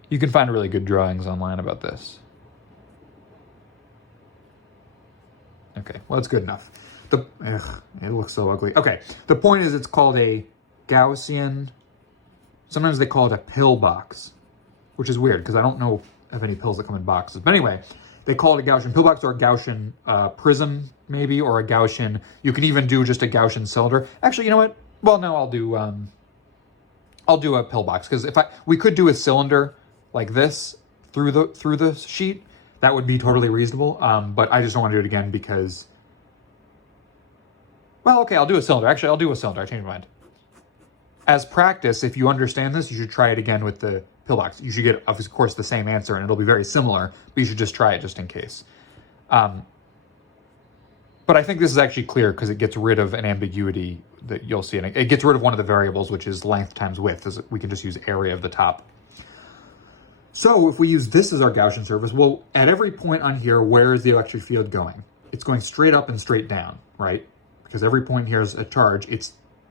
You can find really good drawings online about this. Okay, well, it's good enough. It looks so ugly. Okay, the point is it's called a Gaussian, sometimes they call it a pillbox, which is weird because I don't know of any pills that come in boxes. But anyway, they call it a Gaussian pillbox or a Gaussian prism, maybe, or a Gaussian, you can even do just a Gaussian cylinder. Actually, you know what? Well, no, I'll do a pillbox, because we could do a cylinder like this through the sheet. That would be totally reasonable, but I just don't want to do it again because, well, okay, I'll do a cylinder. Actually, I'll do a cylinder. I changed my mind. As practice, if you understand this, you should try it again with the pillbox. You should get, of course, the same answer, and it'll be very similar, but you should just try it just in case. But I think this is actually clear because it gets rid of an ambiguity that you'll see. And it gets rid of one of the variables, which is length times width. We can just use area of the top. So if we use this as our Gaussian surface, well, at every point on here, where is the electric field going? It's going straight up and straight down, right? Because every point here is a charge.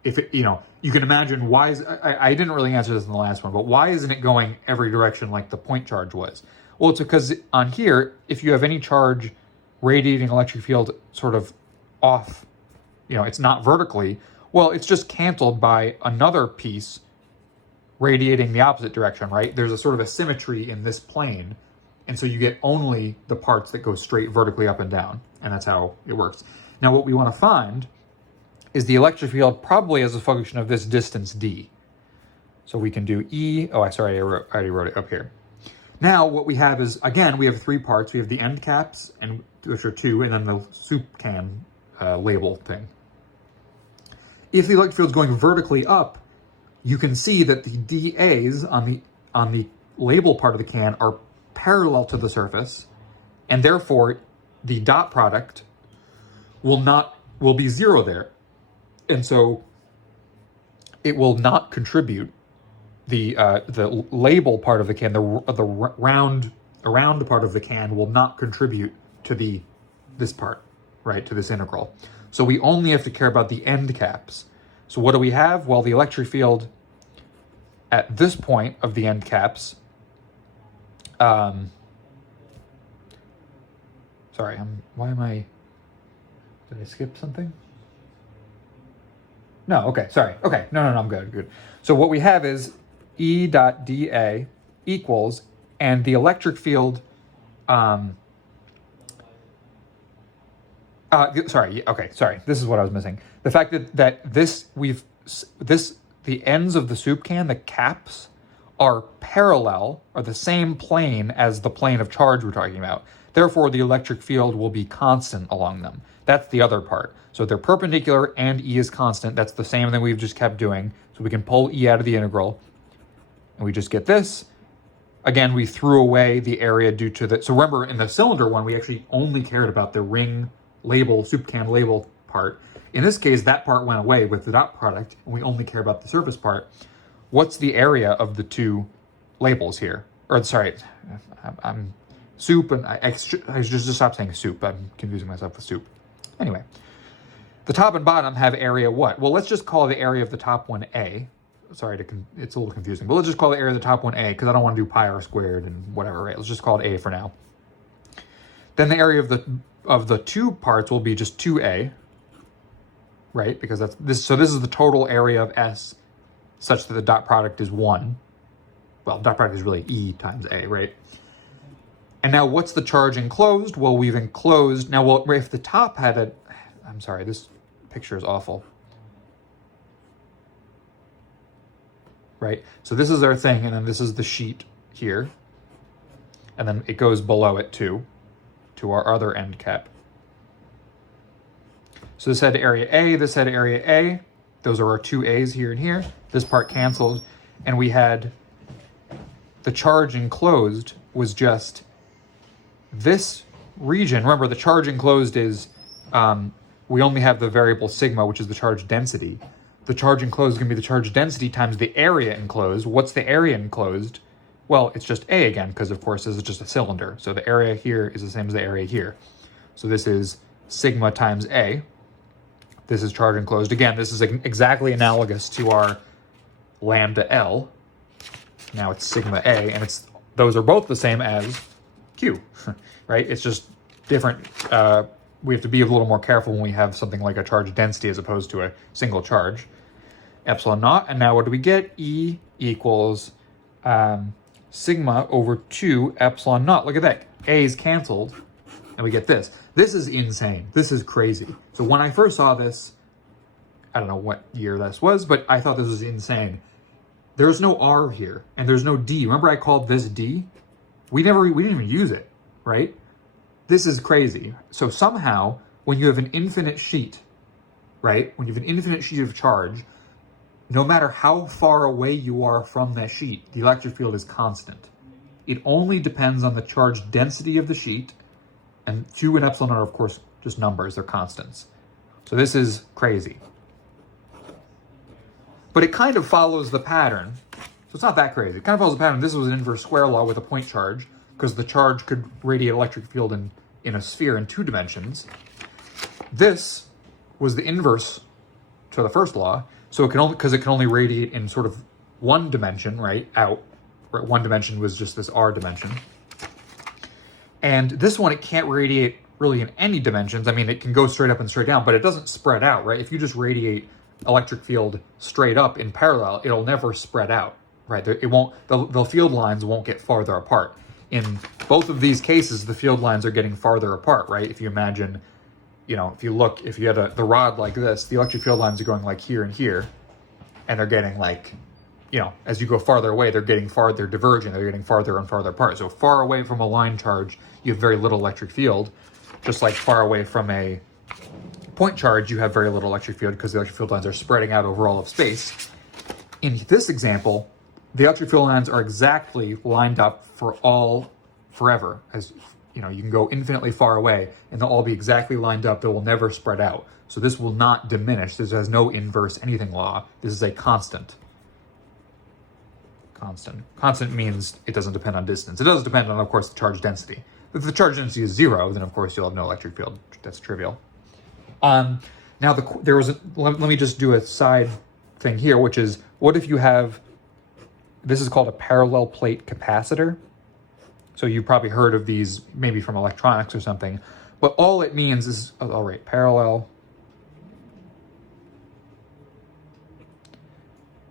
You can imagine why I didn't really answer this in the last one, but why isn't it going every direction like the point charge was? Well, it's because on here, if you have any charge radiating electric field sort of off, it's not vertically, well, it's just canceled by another piece radiating the opposite direction, right? There's a sort of a symmetry in this plane, and so you get only the parts that go straight vertically up and down, and that's how it works. Now, what we want to find is the electric field probably as a function of this distance d. So we can do E, I already wrote it up here. Now, what we have is, again, we have 3 parts. We have the end caps, which are 2, and then the soup can label thing. If the electric field is going vertically up, you can see that the dAs on the label part of the can are parallel to the surface, and therefore the dot product will be 0 there. And so it will not contribute, the label part of the can, the round part of the can will not contribute to this part, right, to this integral. So we only have to care about the end caps. So what do we have? Well, the electric field at this point of the end caps, sorry, did I skip something? No, okay, sorry. Okay, no, I'm good. So what we have is E dot dA equals, and the electric field, sorry, this is what I was missing. The fact that the ends of the soup can, the caps, are the same plane as the plane of charge we're talking about. Therefore, the electric field will be constant along them. That's the other part. So they're perpendicular and E is constant. That's the same thing we've just kept doing. So we can pull E out of the integral, and we just get this. Again, we threw away the area due to the, so remember in the cylinder one, we actually only cared about the ring label, soup can label part. In this case, that part went away with the dot product, and we only care about the surface part. What's the area of the 2 labels here? Or sorry, I'm soup, and I just stop saying soup. I'm confusing myself with soup. Anyway, the top and bottom have area what? Well, let's just call the area of the top one A. Sorry, it's a little confusing, but let's just call the area of the top one A, because I don't want to do pi r squared and whatever, right? Let's just call it A for now. Then the area of the of the two parts will be just 2A, right? Because that's this. So this is the total area of S such that the dot product is 1. Well, dot product is really E times A, right? And now what's the charge enclosed? Well, we've enclosed, now well, if the top had a, I'm sorry, this picture is awful. Right? So this is our thing, and then this is the sheet here. And then it goes below it too, to our other end cap. So this had area A, this had area A. Those are our two A's here and here. This part canceled. And we had the charge enclosed was just this region. Remember, the charge enclosed is, we only have the variable sigma, which is the charge density. The charge enclosed is going to be the charge density times the area enclosed. What's the area enclosed? Well, it's just A again, because of course this is just a cylinder. So the area here is the same as the area here. So this is sigma times A. This is charge enclosed. Again, this is exactly analogous to our lambda L. Now it's sigma A, and those are both the same as Q, right? It's just different. We have to be a little more careful when we have something like a charge density as opposed to a single charge. Epsilon naught, and now what do we get? E equals sigma over 2 epsilon naught. Look at that. A is canceled, and we get this. This is insane. This is crazy. So when I first saw this, I don't know what year this was, but I thought this was insane. There's no R here, and there's no D. Remember I called this D? We didn't even use it, right? This is crazy. So somehow, when you have an infinite sheet, right? When you have an infinite sheet of charge, no matter how far away you are from that sheet, the electric field is constant. It only depends on the charge density of the sheet, and Q and epsilon are, of course, just numbers. They're constants. So this is crazy. But it kind of follows the pattern. So it's not that crazy. It kind of follows the pattern. This was an inverse square law with a point charge, because the charge could radiate electric field in a sphere in 2 dimensions. This was the inverse to the first law. So it can only radiate in sort of 1 dimension, right? Out. Right? 1 dimension was just this R dimension. And this one, it can't radiate really in any dimensions. I mean, it can go straight up and straight down, but it doesn't spread out, right? If you just radiate electric field straight up in parallel, it'll never spread out, right? It won't. The field lines won't get farther apart. In both of these cases, the field lines are getting farther apart, right? If you imagine, if you had the rod like this, the electric field lines are going like here and here, and they're getting like, as you go farther away, they're diverging, they're getting farther and farther apart. So far away from a line charge, you have very little electric field, just like far away from a point charge, you have very little electric field because the electric field lines are spreading out over all of space. In this example, the electric field lines are exactly lined up forever. As you can go infinitely far away and they'll all be exactly lined up. They will never spread out. So this will not diminish. This has no inverse anything law. This is a constant. Constant means it doesn't depend on distance. It does depend on, of course, the charge density. If the charge density is 0, then of course you'll have no electric field. That's trivial. Now let me just do a side thing here, which is, what if you have, this is called a parallel plate capacitor. So you probably heard of these maybe from electronics or something, but all it means is, parallel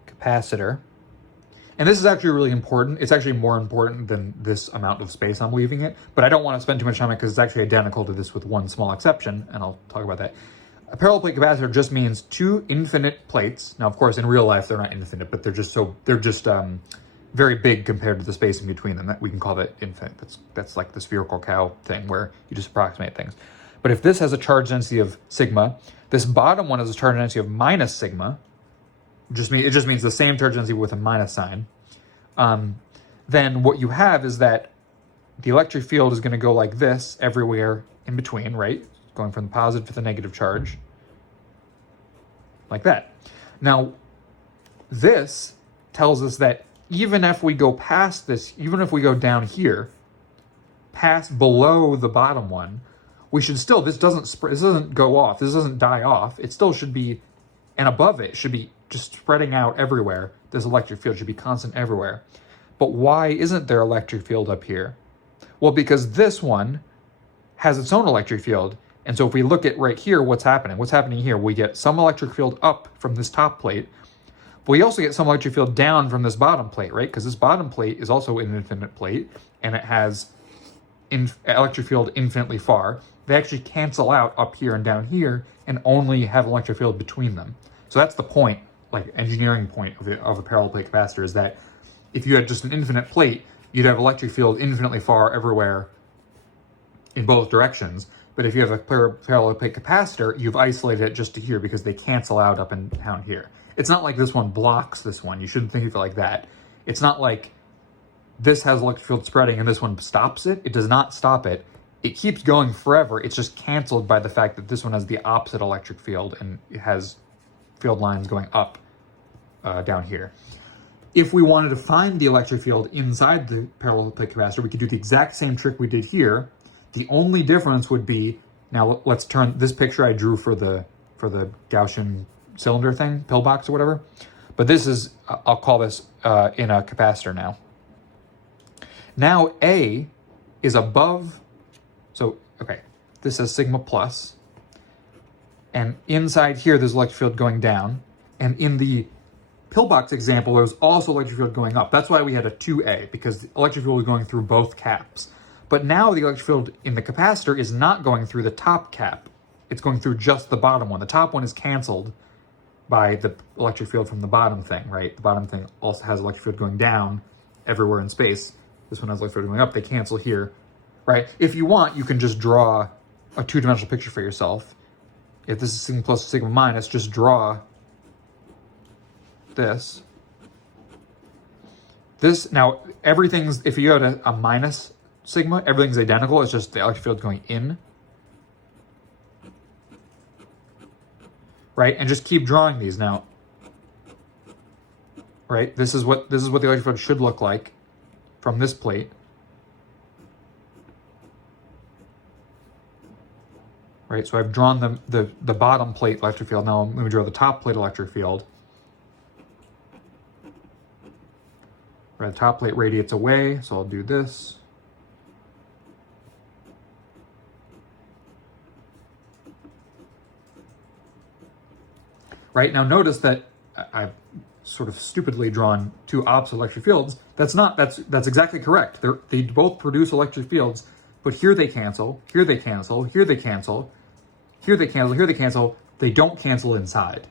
capacitor. And this is actually really important. It's actually more important than this amount of space I'm leaving it, but I don't want to spend too much time on it because it's actually identical to this with one small exception, and I'll talk about that. A parallel plate capacitor just means 2 infinite plates. Now, of course, in real life, they're not infinite, but they're just very big compared to the space in between them. We can call that infinite. That's like the spherical cow thing where you just approximate things. But if this has a charge density of sigma, this bottom one has a charge density of minus sigma. It just means the same charge density with a minus sign. Then what you have is that the electric field is going to go like this everywhere in between, right? Going from the positive to the negative charge, like that. Now, this tells us that even if we go past this, even if we go down here, past below the bottom one, we should still, this doesn't go off, this doesn't die off, it still should be, and above it should be just spreading out everywhere. This electric field should be constant everywhere. But why isn't there electric field up here? Well, because this one has its own electric field. And so if we look at right here, what's happening? What's happening here? We get some electric field up from this top plate, but we also get some electric field down from this bottom plate, right? Because this bottom plate is also an infinite plate, and it has electric field infinitely far. They actually cancel out up here and down here and only have electric field between them. So that's the point, like engineering point of a parallel plate capacitor, is that if you had just an infinite plate, you'd have electric field infinitely far everywhere in both directions. But if you have a parallel plate capacitor, you've isolated it just to here because they cancel out up and down here. It's not like this one blocks this one. You shouldn't think of it like that. It's not like this has electric field spreading and this one stops it. It does not stop it. It keeps going forever. It's just canceled by the fact that this one has the opposite electric field and it has field lines going up down here. If we wanted to find the electric field inside the parallel plate capacitor, we could do the exact same trick we did here. The only difference would be, now let's turn this picture I drew for the Gaussian cylinder thing, pillbox or whatever. But this is, I'll call this in a capacitor now. Now A is above, so, okay, this says sigma plus. And inside here, there's electric field going down. And in the pillbox example, there's also electric field going up. That's why we had a 2A, because the electric field was going through both caps. But now the electric field in the capacitor is not going through the top cap. It's going through just the bottom one. The top one is canceled by the electric field from the bottom thing, right? The bottom thing also has electric field going down everywhere in space. This one has electric field going up. They cancel here, right? If you want, you can just draw a two-dimensional picture for yourself. If this is sigma plus or sigma minus, just draw this. This, now, everything's, if you had a minus sigma, everything's identical. It's just the electric field going in. Right? And just keep drawing these now. Right? This is what the electric field should look like from this plate. Right? So I've drawn the bottom plate electric field. Now let me draw the top plate electric field. Right, the top plate radiates away, so I'll do this. Right, now notice that I've sort of stupidly drawn two opposite electric fields. That's exactly correct. They both produce electric fields, but here they cancel, here they cancel, here they cancel, here they cancel, here they cancel. They don't cancel inside.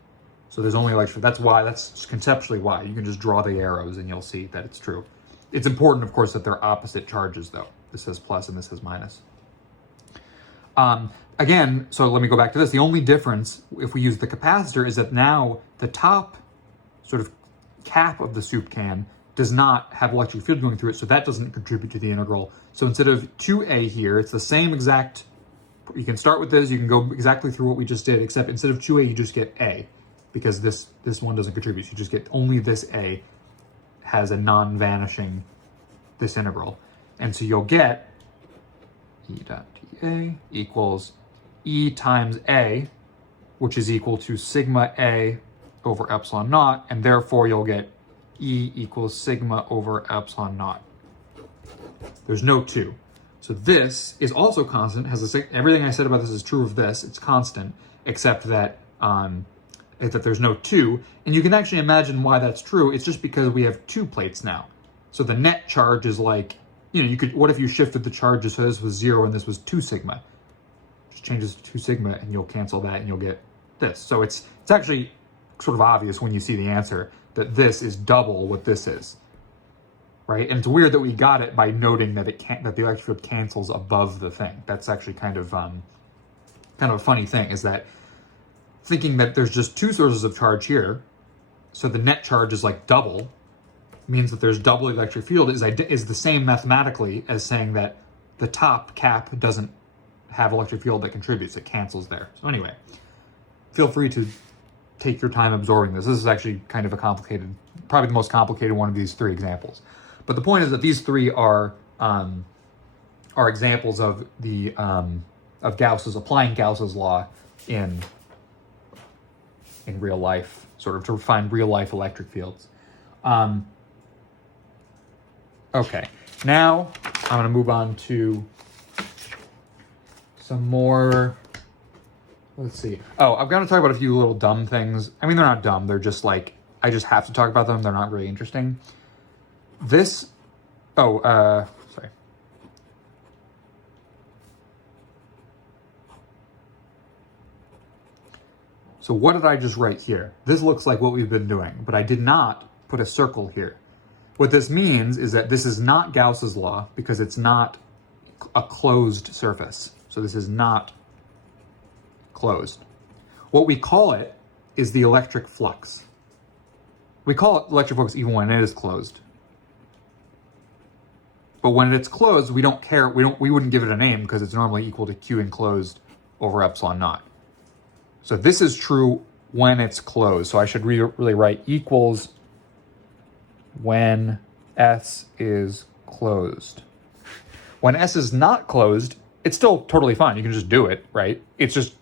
So there's only electric. That's conceptually why. You can just draw the arrows and you'll see that it's true. It's important, of course, that they're opposite charges though. This says plus and this says minus. Again, so let me go back to this. The only difference, if we use the capacitor, is that now the top sort of cap of the soup can does not have electric field going through it, so that doesn't contribute to the integral. So instead of 2A here, it's the same exact, you can start with this, you can go exactly through what we just did, except instead of 2A, you just get A, because this one doesn't contribute. You just get only this A has a non-vanishing this integral. And so you'll get E dot dA equals E times A, which is equal to sigma A over epsilon naught, and therefore you'll get E equals sigma over epsilon naught. There's no 2. So this is also constant, everything I said about this is true of this, it's constant, except that there's no 2, and you can actually imagine why that's true. It's just because we have 2 plates now. So the net charge is like, what if you shifted the charges so this was 0 and this was 2 sigma? Just change this to 2 sigma and you'll cancel that and you'll get this. So it's actually sort of obvious when you see the answer that this is double what this is, right? And it's weird that we got it by noting that that the electric field cancels above the thing. That's actually kind of a funny thing, is that thinking that there's just 2 sources of charge here, so the net charge is like double, means that there's double electric field is the same mathematically as saying that the top cap doesn't have electric field that contributes. It cancels there. So anyway, feel free to take your time absorbing this. This is actually kind of a complicated, probably the most complicated one of these 3 examples. But the point is that these 3 are examples of applying Gauss's law in real life, sort of to find real life electric fields. Okay, now I'm going to move on to some more, let's see. Oh, I've got to talk about a few little dumb things. I mean, they're not dumb. They're just like, I just have to talk about them. They're not really interesting. This, sorry. So what did I just write here? This looks like what we've been doing, but I did not put a circle here. What this means is that this is not Gauss's law because it's not a closed surface. So this is not closed. What we call it is the electric flux. We call it electric flux even when it is closed. But when it's closed, we don't care. We wouldn't give it a name because it's normally equal to Q enclosed over epsilon naught. So this is true when it's closed. So I should really write equals when S is closed. When S is not closed, it's still totally fine. You can just do it, right? It's just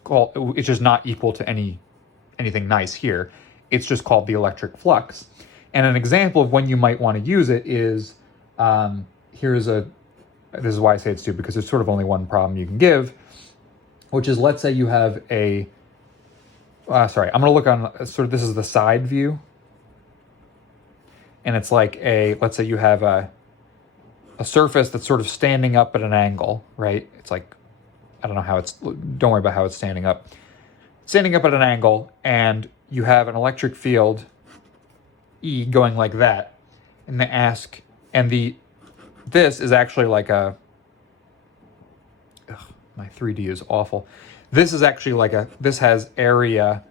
not equal to anything nice here. It's just called the electric flux. And an example of when you might want to use it is, this is why I say it's two, because there's sort of only one problem you can give, which is, let's say you have I'm going to look on this is the side view. And it's like let's say you have a surface that's sort of standing up at an angle, right? It's like, I don't know don't worry about how it's standing up. Standing up at an angle, and you have an electric field, E, going like that. And this is actually like my 3D is awful. This is actually this has area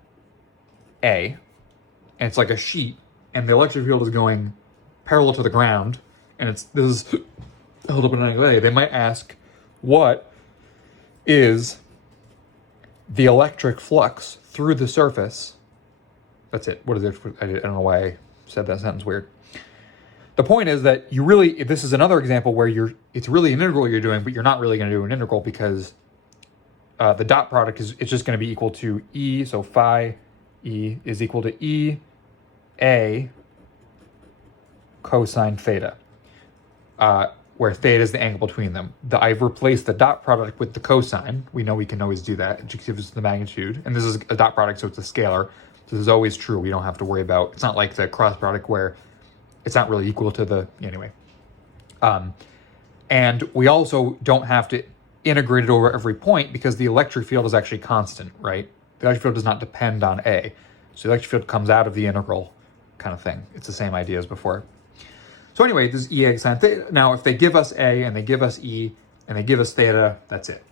A, and it's like a sheet, and the electric field is going parallel to the ground, and this is held up at an angle A. They might ask, what is the electric flux through the surface? That's it. What is it? I don't know why I said that sentence weird. The point is that this is another example where it's really an integral you're doing, but you're not really going to do an integral because the dot product it's just going to be equal to E, so phi E is equal to E A cosine theta, where theta is the angle between them. I've replaced the dot product with the cosine. We know we can always do that. It just gives us the magnitude. And this is a dot product, so it's a scalar. So this is always true. We don't have to worry about, it's not like the cross product where it's not really equal to the, anyway. And we also don't have to integrate it over every point because the electric field is actually constant, right? The electric field does not depend on A. So the electric field comes out of the integral kind of thing. It's the same idea as before. So anyway, this is E egg sine theta. Now, if they give us A and they give us E and they give us theta, that's it.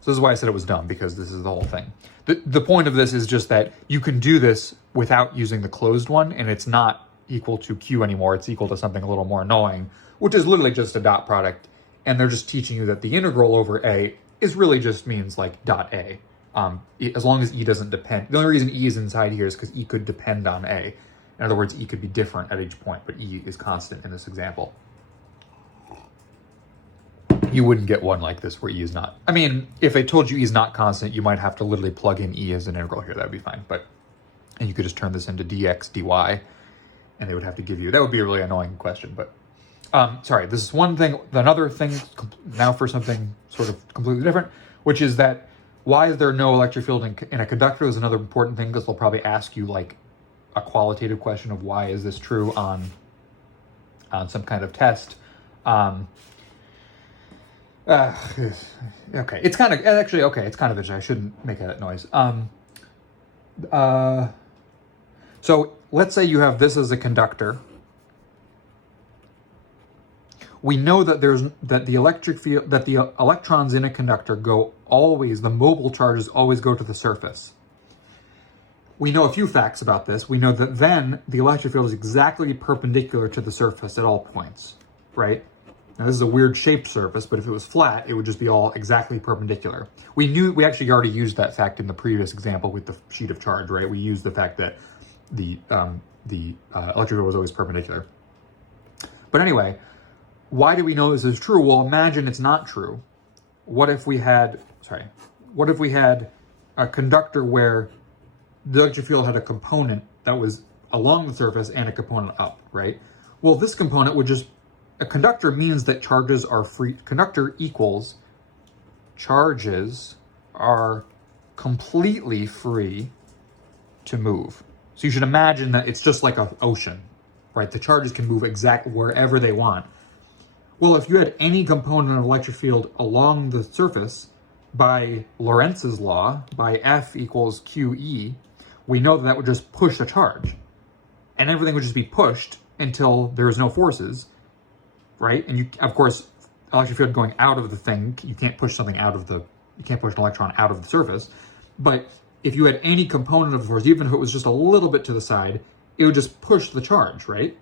So this is why I said it was dumb, because this is the whole thing. The point of this is just that you can do this without using the closed one, and it's not equal to Q anymore. It's equal to something a little more annoying, which is literally just a dot product. And they're just teaching you that the integral over A is really just means like dot A. As long as E doesn't depend. The only reason E is inside here is because E could depend on A. In other words, E could be different at each point, but E is constant in this example. You wouldn't get one like this where E is not. I mean, if they told you E is not constant, you might have to literally plug in E as an integral here. That would be fine. And you could just turn this into dx, dy, and they would have to give you, that would be a really annoying question, but sorry, this is one thing. Another thing, now for something sort of completely different, which is that why is there no electric field in a conductor is another important thing, because they'll probably ask you like a qualitative question of why is this true on some kind of test. Okay, it's kind of, actually, okay, it's kind of itchy. I shouldn't make that noise. So let's say you have this as a conductor. We know that the electric field, that the electrons in a conductor the mobile charges always go to the surface. We know a few facts about this. We know that then the electric field is exactly perpendicular to the surface at all points, right? Now this is a weird shaped surface, but if it was flat, it would just be all exactly perpendicular. We actually already used that fact in the previous example with the sheet of charge, right? We used the fact that the electric field was always perpendicular. But anyway, why do we know this is true? Well, imagine it's not true. What if we had a conductor where the electric field had a component that was along the surface and a component up, right? Well, this component would just, a conductor means that charges are free. Conductor equals charges are completely free to move. So you should imagine that it's just like an ocean, right? The charges can move exactly wherever they want. Well, if you had any component of electric field along the surface, by Lorenz's law, by F equals QE, we know that would just push a charge. And everything would just be pushed until there's no forces, right? And you, of course, electric field going out of the thing, you can't push something out of the, you can't push an electron out of the surface. But if you had any component of the force, even if it was just a little bit to the side, it would just push the charge, right?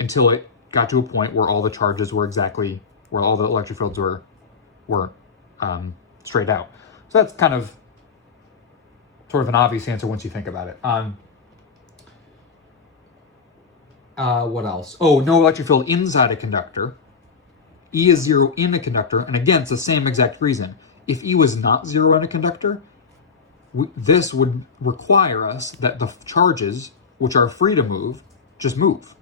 Until it got to a point where all the charges were exactly, where all the electric fields were straight out. So that's kind of sort of an obvious answer once you think about it. What else? Oh, no electric field inside a conductor. E is 0 in a conductor, and again, it's the same exact reason. If E was not 0 in a conductor, this would require us that the charges, which are free to move, just move.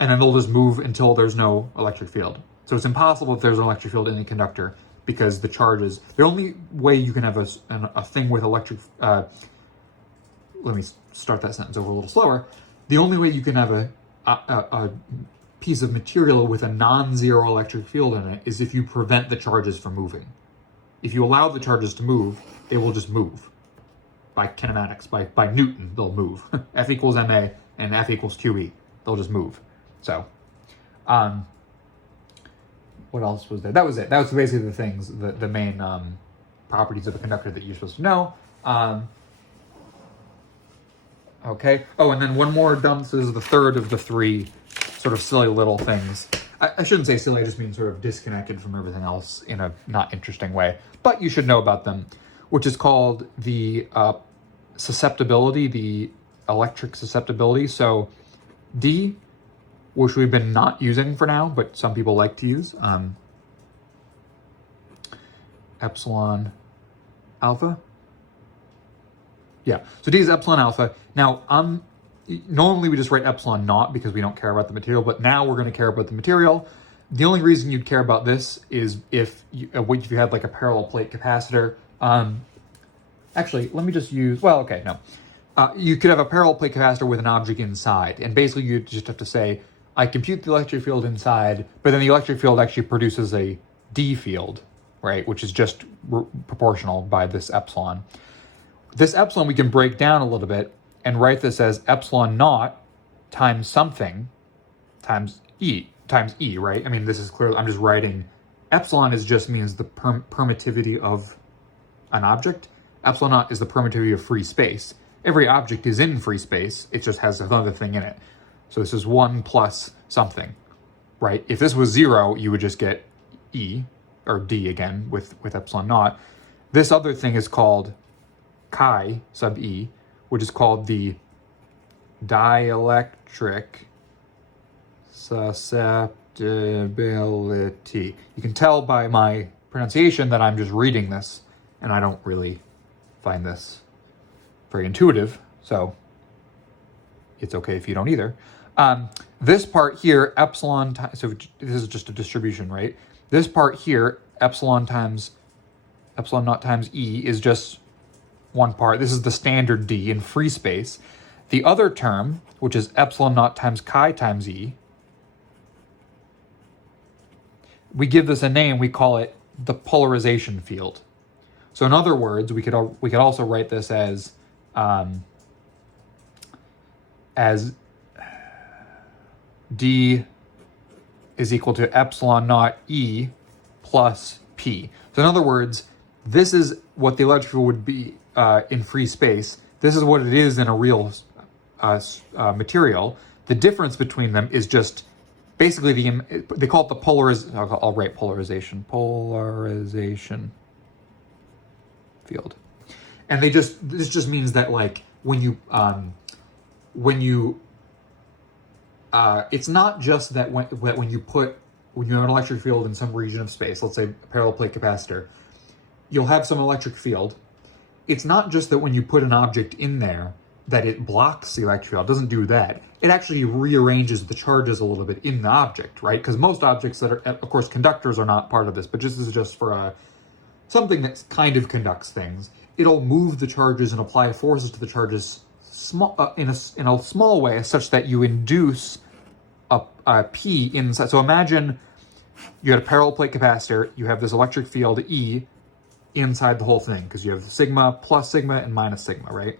And then they'll just move until there's no electric field. So it's impossible if there's an electric field in a conductor, because the charges, the only way you can have a thing with electric, let me start that sentence over a little slower. The only way you can have a piece of material with a non-zero electric field in it is if you prevent the charges from moving. If you allow the charges to move, they will just move. By kinematics, by Newton, they'll move. F equals ma and F equals QE. They'll just move. So, what else was there? That was it. That was basically the things, the main properties of a conductor that you're supposed to know. Okay. Oh, and then one more dumb. This is the third of the three sort of silly little things. I shouldn't say silly, I just mean sort of disconnected from everything else in a not interesting way. But you should know about them, which is called the susceptibility, the electric susceptibility. So D, which we've been not using for now, but some people like to use, epsilon alpha. Yeah, so D is epsilon alpha. Now, normally we just write epsilon naught because we don't care about the material, but now we're going to care about the material. The only reason you'd care about this is if you had like a parallel plate capacitor. Actually, let me just use, well, okay, no. You could have a parallel plate capacitor with an object inside, and basically you just have to say, I compute the electric field inside, but then the electric field actually produces a D field, right, which is just proportional by this epsilon. This epsilon we can break down a little bit and write this as epsilon naught times something times E, right? I mean, this is clearly, I'm just writing, epsilon just means the permittivity of an object. Epsilon naught is the permittivity of free space. Every object is in free space, it just has another thing in it. So this is 1 plus something, right? If this was 0, you would just get E, or D again, with epsilon naught. This other thing is called chi sub E, which is called the dielectric susceptibility. You can tell by my pronunciation that I'm just reading this, and I don't really find this very intuitive, so it's okay if you don't either. This part here, epsilon, so this is just a distribution, right? This part here, epsilon naught times E is just one part. This is the standard D in free space. The other term, which is epsilon naught times chi times E, we give this a name, we call it the polarization field. So in other words, we could also write this as D is equal to epsilon naught E plus P. So in other words, this is what the electric field would be in free space. This is what it is in a real material. The difference between them is just basically they call it the I'll write polarization field. And this just means that like when you it's not just that when you have an electric field in some region of space, let's say a parallel plate capacitor, you'll have some electric field. It's not just that when you put an object in there that it blocks the electric field. It doesn't do that. It actually rearranges the charges a little bit in the object, right? Because most objects that are, of course, conductors are not part of this, but this is just for something that kind of conducts things, it'll move the charges and apply forces to the charges in a small way, such that you induce a P inside. So imagine you had a parallel plate capacitor, you have this electric field E inside the whole thing, because you have sigma, plus sigma, and minus sigma, right?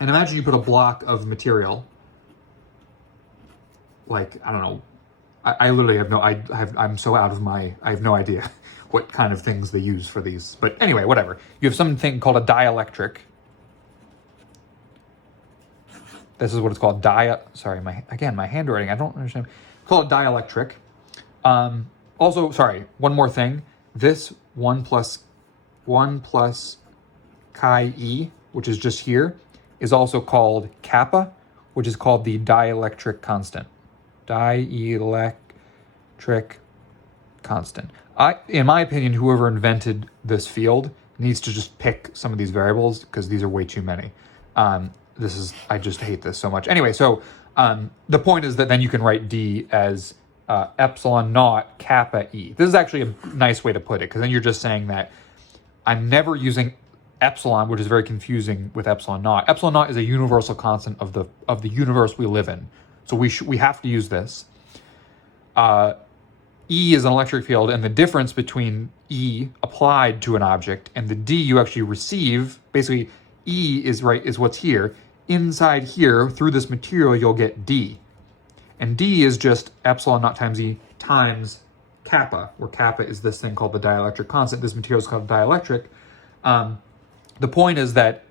And imagine you put a block of material, like, I don't know, I literally have no, I'm so out of my, I have no idea what kind of things they use for these. But anyway, whatever. You have something called a dielectric. This is what it's called, sorry, my handwriting, I don't understand. It's called a dielectric. Also, sorry, one more thing. This 1 plus chi E, which is just here, is also called kappa, which is called the dielectric constant. Dielectric constant. In my opinion, whoever invented this field needs to just pick some of these variables, because these are way too many. I just hate this so much. Anyway, so the point is that then you can write D as epsilon naught kappa E. This is actually a nice way to put it, because then you're just saying that I'm never using epsilon, which is very confusing with epsilon naught. Epsilon naught is a universal constant of the universe we live in. So we have to use this. E is an electric field, and the difference between E applied to an object and the D you actually receive, basically E is what's here. Inside here, through this material, you'll get D. And D is just epsilon naught times E times kappa, where kappa is this thing called the dielectric constant. This material is called dielectric. The point is that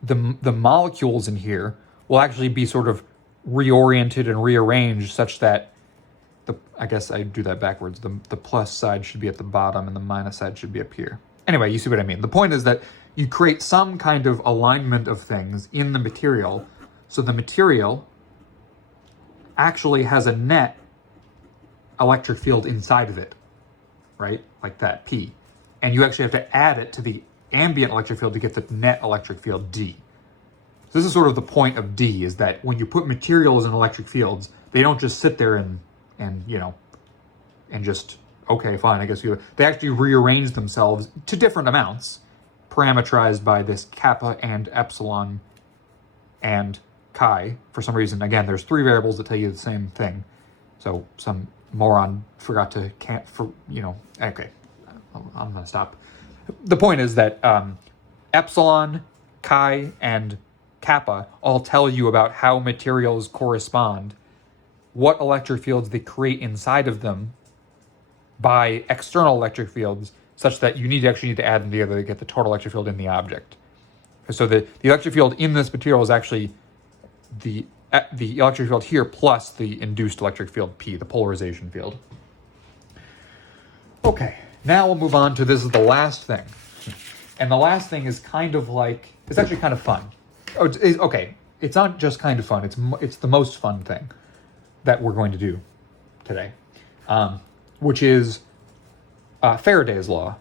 the molecules in here will actually be sort of reoriented and rearranged such that I guess I do that backwards. The plus side should be at the bottom and the minus side should be up here. Anyway, you see what I mean. The point is that you create some kind of alignment of things in the material, so the material actually has a net electric field inside of it, right? Like that, P. And you actually have to add it to the ambient electric field to get the net electric field, D. So this is sort of the point of D, is that when you put materials in electric fields, they don't just sit there and just, okay, fine, I guess they actually rearrange themselves to different amounts, parameterized by this kappa and epsilon and chi. For some reason, again, there's 3 variables that tell you the same thing. So some moron forgot to okay, I'm gonna stop. The point is that epsilon, chi, and kappa all tell you about how materials correspond, what electric fields they create inside of them by external electric fields, such that you actually need to add them together to get the total electric field in the object. So the electric field in this material is actually the electric field here plus the induced electric field P, the polarization field. Okay, now we'll move on to this is the last thing. And the last thing is kind of like, it's actually kind of fun. Okay, it's not just kind of fun, it's the most fun thing that we're going to do today, which is Faraday's law.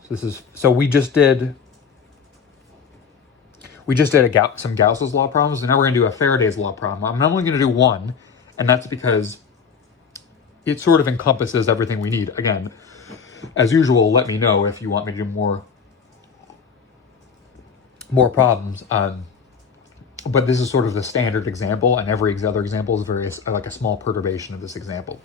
So we just did some Gauss's law problems, and now we're going to do a Faraday's law problem. I'm only going to do one, and that's because it sort of encompasses everything we need. Again, as usual, let me know if you want me to do more problems. But this is sort of the standard example, and every other example is like a small perturbation of this example.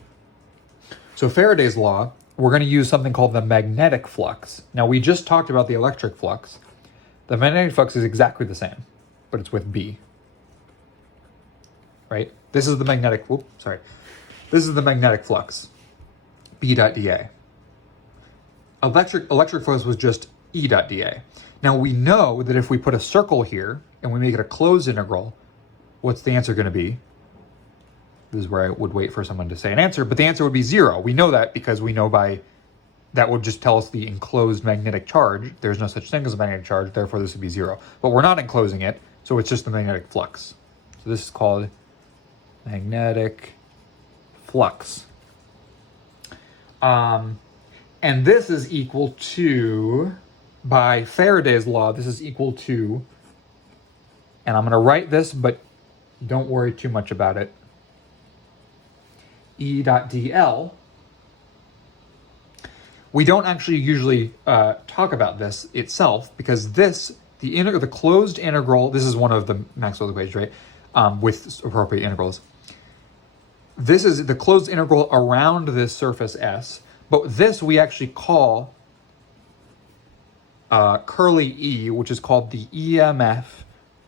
So Faraday's law, we're going to use something called the magnetic flux. Now, we just talked about the electric flux. The magnetic flux is exactly the same, but it's with B. Right? This is the magnetic, This is the magnetic flux, B dot dA. Electric flux was just E dot dA. Now, we know that if we put a circle here and we make it a closed integral, what's the answer going to be? This is where I would wait for someone to say an answer, but the answer would be 0. We know that because we know that would just tell us the enclosed magnetic charge. There's no such thing as a magnetic charge, therefore this would be 0. But we're not enclosing it, so it's just the magnetic flux. So this is called magnetic flux. And this is equal to, by Faraday's law, this is equal to, and I'm going to write this, but don't worry too much about it, E dot dl, We don't actually usually talk about this itself because the closed integral, this is one of the Maxwell equations, right? With appropriate integrals. This is the closed integral around this surface S, but this we actually call curly E, which is called the EMF,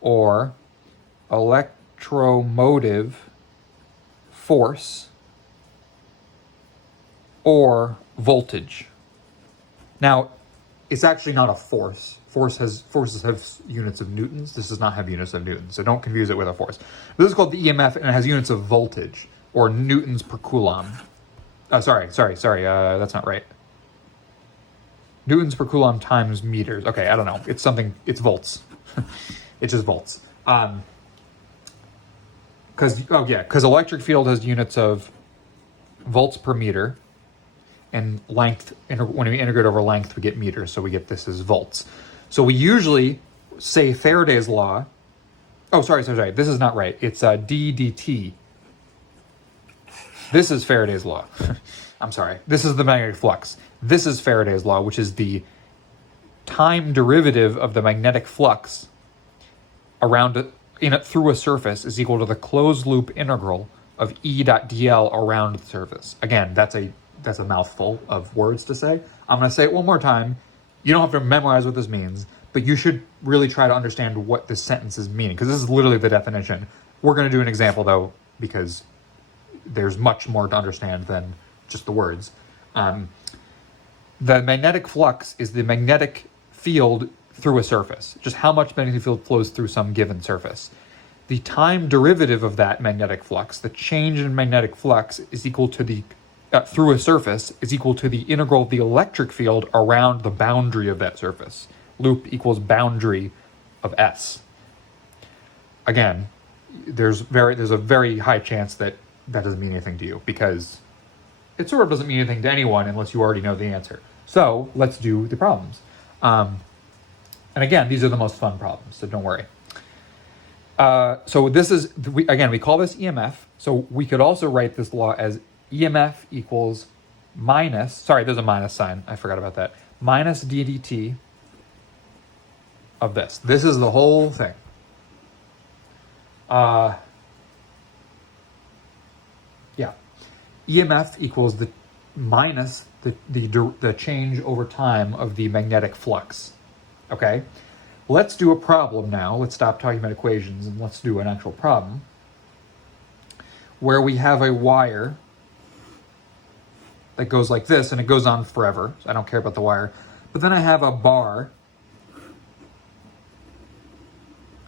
or electromotive force, or voltage. Now, it's actually not a force. Forces have units of newtons. This does not have units of newtons, so don't confuse it with a force. This is called the EMF, and it has units of voltage, or newtons per coulomb. Sorry, that's not right. Newtons per coulomb times meters. Okay, I don't know. It's volts. It's just volts. Because electric field has units of volts per meter, and length, when we integrate over length, we get meters, so we get this as volts. So we usually say Faraday's law. Oh, sorry, this is not right. It's d dt. This is Faraday's law. I'm sorry. This is the magnetic flux. This is Faraday's law, which is the time derivative of the magnetic flux through a surface is equal to the closed loop integral of E dot dl around the surface. Again, that's a mouthful of words to say. I'm going to say it one more time. You don't have to memorize what this means, but you should really try to understand what this sentence is meaning, because this is literally the definition. We're going to do an example, though, because there's much more to understand than just the words. The magnetic flux is the magnetic field through a surface, just how much magnetic field flows through some given surface. The time derivative of that magnetic flux, the change in magnetic flux, is equal to the through a surface is equal to the integral of the electric field around the boundary of that surface. Loop equals boundary of S. Again, there's a very high chance that doesn't mean anything to you, because it sort of doesn't mean anything to anyone unless you already know the answer. So let's do the problems. And again, these are the most fun problems, so don't worry. So this is, we call this EMF. So we could also write this law as EMF equals there's a minus sign. I forgot about that. Minus d dt of this. This is the whole thing. EMF equals the minus the change over time of the magnetic flux. Okay? Let's do a problem now. Let's stop talking about equations and let's do an actual problem where we have a wire that goes like this, and it goes on forever. So I don't care about the wire. But then I have a bar.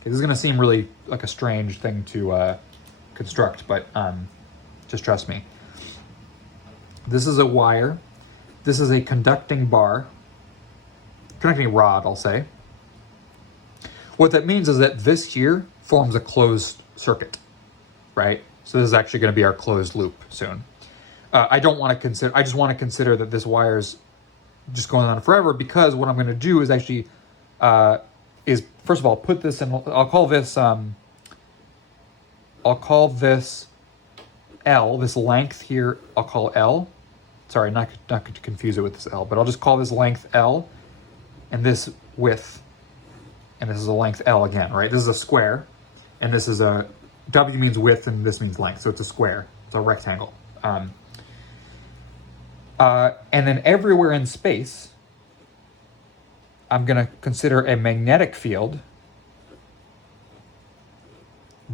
Okay, this is going to seem really like a strange thing to construct, but just trust me. This is a wire. This is a conducting bar. Conducting rod, I'll say. What that means is that this here forms a closed circuit, right? So this is actually going to be our closed loop soon. I just want to consider that this wire's just going on forever, because what I'm going to do is actually, is first of all, put this in, I'll call this L, this length here, I'll call L. Sorry, not to confuse it with this L, but I'll just call this length L, and this width, and this is a length L again, right? This is a square, and this is a, W means width, and this means length, so it's a square, it's a rectangle. And then everywhere in space, I'm going to consider a magnetic field,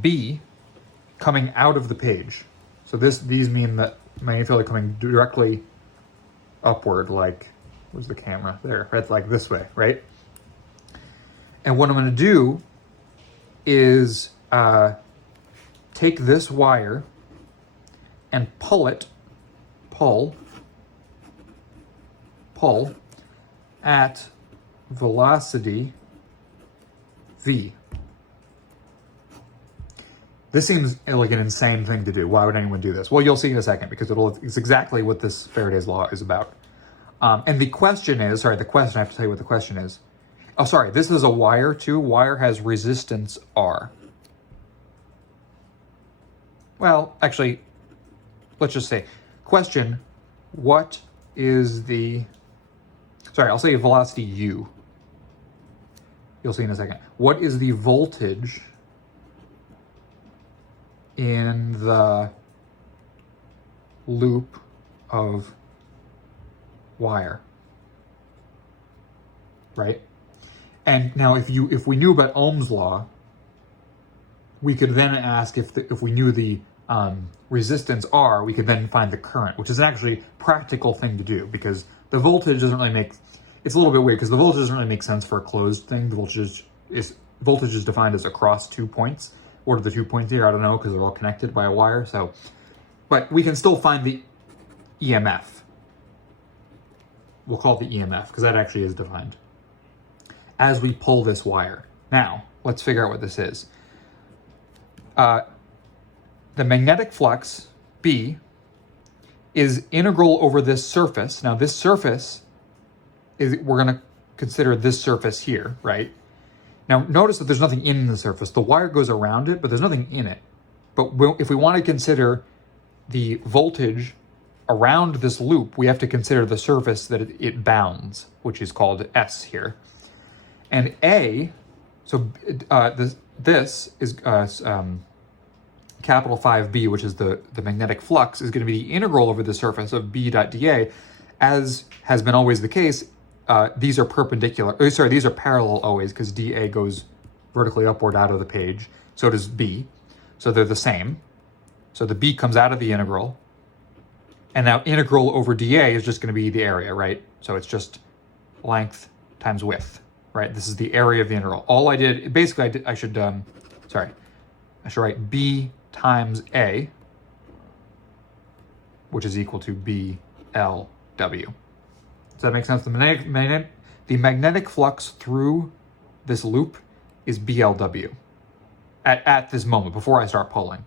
B, coming out of the page. So these mean that magnetic field are coming directly upward, like, where's the camera? There, right, like this way, right? And what I'm going to do is take this wire and pull at velocity v. This seems like an insane thing to do. Why would anyone do this? Well, you'll see in a second, because it's exactly what this Faraday's law is about. And the question is, I have to tell you what the question is. Oh, sorry, this is a wire too. Wire has resistance R. Well, actually, let's just say, question, what is the sorry, I'll say velocity u. You'll see in a second. What is the voltage in the loop of wire? Right? And now if we knew about Ohm's law, we could then ask if we knew the resistance R, we could then find the current, which is an actually practical thing to do, because the voltage doesn't really make, it's a little bit weird because the voltage doesn't really make sense for a closed thing. The voltage is defined as across 2 points. What are the 2 points here? I don't know, because they're all connected by a wire. So, but we can still find the EMF. We'll call it the EMF because that actually is defined as we pull this wire. Now, let's figure out what this is. The magnetic flux, B, is integral over this surface. Now, this surface is, we're going to consider this surface here, right? Now, notice that there's nothing in the surface. The wire goes around it, but there's nothing in it. But if we want to consider the voltage around this loop, we have to consider the surface that it bounds, which is called S here. And A, so this is capital 5B, which is the magnetic flux, is going to be the integral over the surface of B dot dA. As has been always the case, these are perpendicular, these are parallel always, because dA goes vertically upward out of the page. So does B. So they're the same. So the B comes out of the integral. And now integral over dA is just going to be the area, right? So it's just length times width, right? This is the area of the integral. All I did, basically I should write B times A, which is equal to BLW. Does that make sense? The magnetic flux through this loop is BLW at this moment, before I start pulling.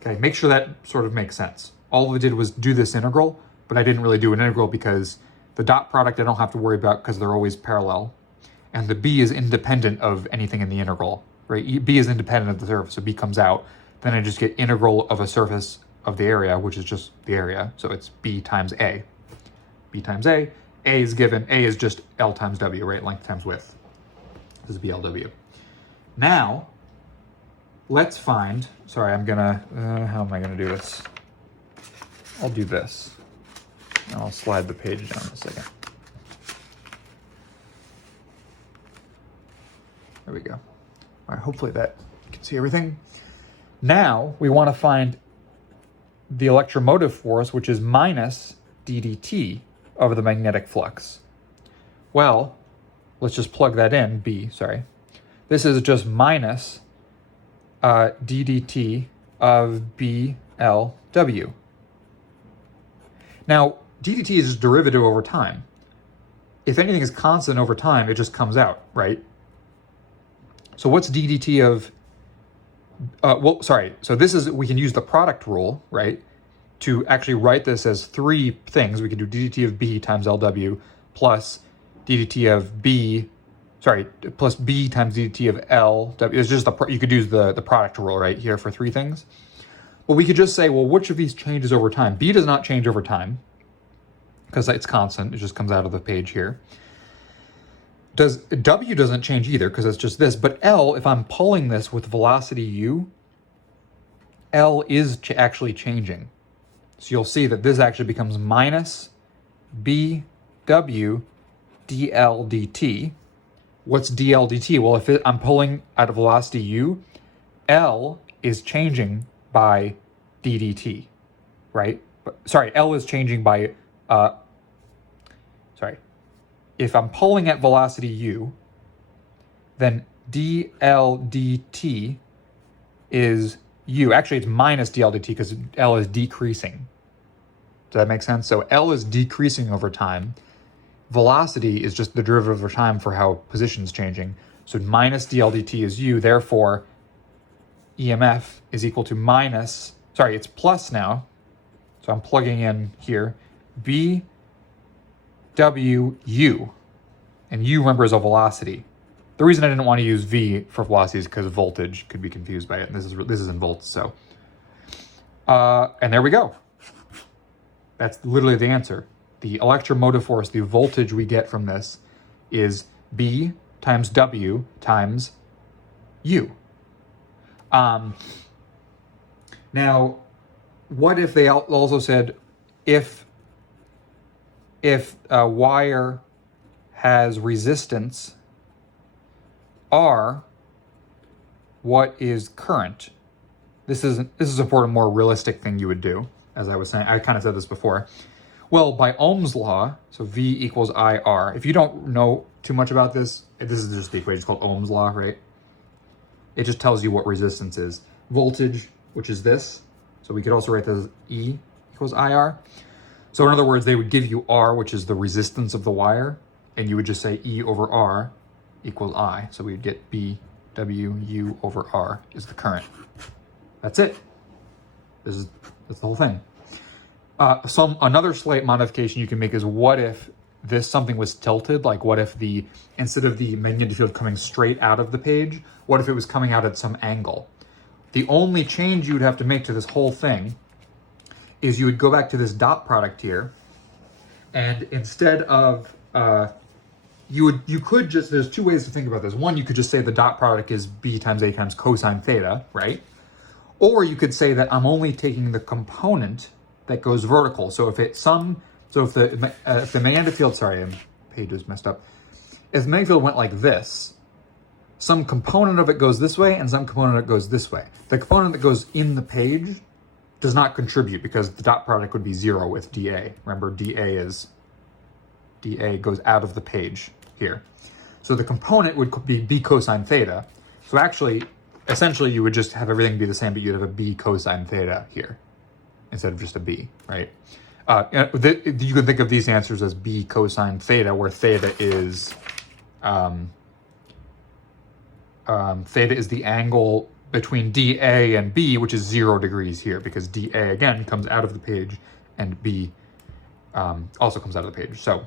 Okay, make sure that sort of makes sense. All we did was do this integral, but I didn't really do an integral because the dot product I don't have to worry about because they're always parallel. And the B is independent of anything in the integral, right? B is independent of the surface, so B comes out. Then I just get integral of a surface of the area, which is just the area. So it's B times A. B times A. A is given. A is just L times W, right? Length times width. This is BLW. Now, let's find, sorry, I'm gonna, how am I gonna do this? I'll do this. And I'll slide the page down in a second. There we go. All right, hopefully that you can see everything. Now we want to find the electromotive force, which is minus ddt over the magnetic flux. Well, let's just plug that in, B, sorry. This is just minus ddt of BLW. Now, ddt is just derivative over time. If anything is constant over time, it just comes out, right? So what's ddt of, so this is, we can use the product rule, right? To actually write this as three things. We could do ddt of B times LW plus ddt of B, plus B times ddt of LW. It's just you could use the product rule right here for three things. Well, we could just say, well, which of these changes over time? B does not change over time because it's constant. It just comes out of the page here. W doesn't change either because it's just this. But L, if I'm pulling this with velocity U, L is actually changing. So you'll see that this actually becomes minus BW dL dt. What's dL dt? Well, if I'm pulling at a velocity U, L is changing by ddt, right? L is changing by, if I'm pulling at velocity U, then dL dt is U. Actually, it's minus dL dt because L is decreasing. Does that make sense? So L is decreasing over time. Velocity is just the derivative over time for how position is changing. So minus dL dt is U. Therefore, EMF is equal to minus, it's plus now. So I'm plugging in here, BWU. And U, remember, is a velocity. The reason I didn't want to use V for velocity is because voltage could be confused by it. And this is in volts, so. And there we go. That's literally the answer. the electromotive force, the voltage we get from this, is B times W times U. Now, what if they also said if a wire has resistance R, what is current? This is a more realistic thing you would do, as I was saying. I kind of said this before. Well, by Ohm's law, so V equals IR. If you don't know too much about this is just the equation. It's called Ohm's law, right? It just tells you what resistance is. Voltage, which is this. So we could also write this as E equals IR. So in other words, they would give you R, which is the resistance of the wire, and you would just say E over R equals I. So we would get B W U over R is the current. That's it. That's the whole thing. Another slight modification you can make is what if something was tilted? Like what if instead of the magnetic field coming straight out of the page, what if it was coming out at some angle? The only change you would have to make to this whole thing is you would go back to this dot product here, and instead of you could just, there's two ways to think about this. One, you could just say the dot product is B times A times cosine theta, right? Or you could say that I'm only taking the component that goes vertical. So if the magnetic field, sorry, page is messed up. If the magnetic field went like this, some component of it goes this way and some component of it goes this way. The component that goes in the page does not contribute because the dot product would be 0 with dA. Remember, dA goes out of the page here. So the component would be B cosine theta. So actually, essentially you would just have everything be the same, but you'd have a B cosine theta here instead of just a B, right? You can think of these answers as B cosine theta, where theta is the angle between dA and B, which is 0 degrees here, because dA again comes out of the page and B also comes out of the page. So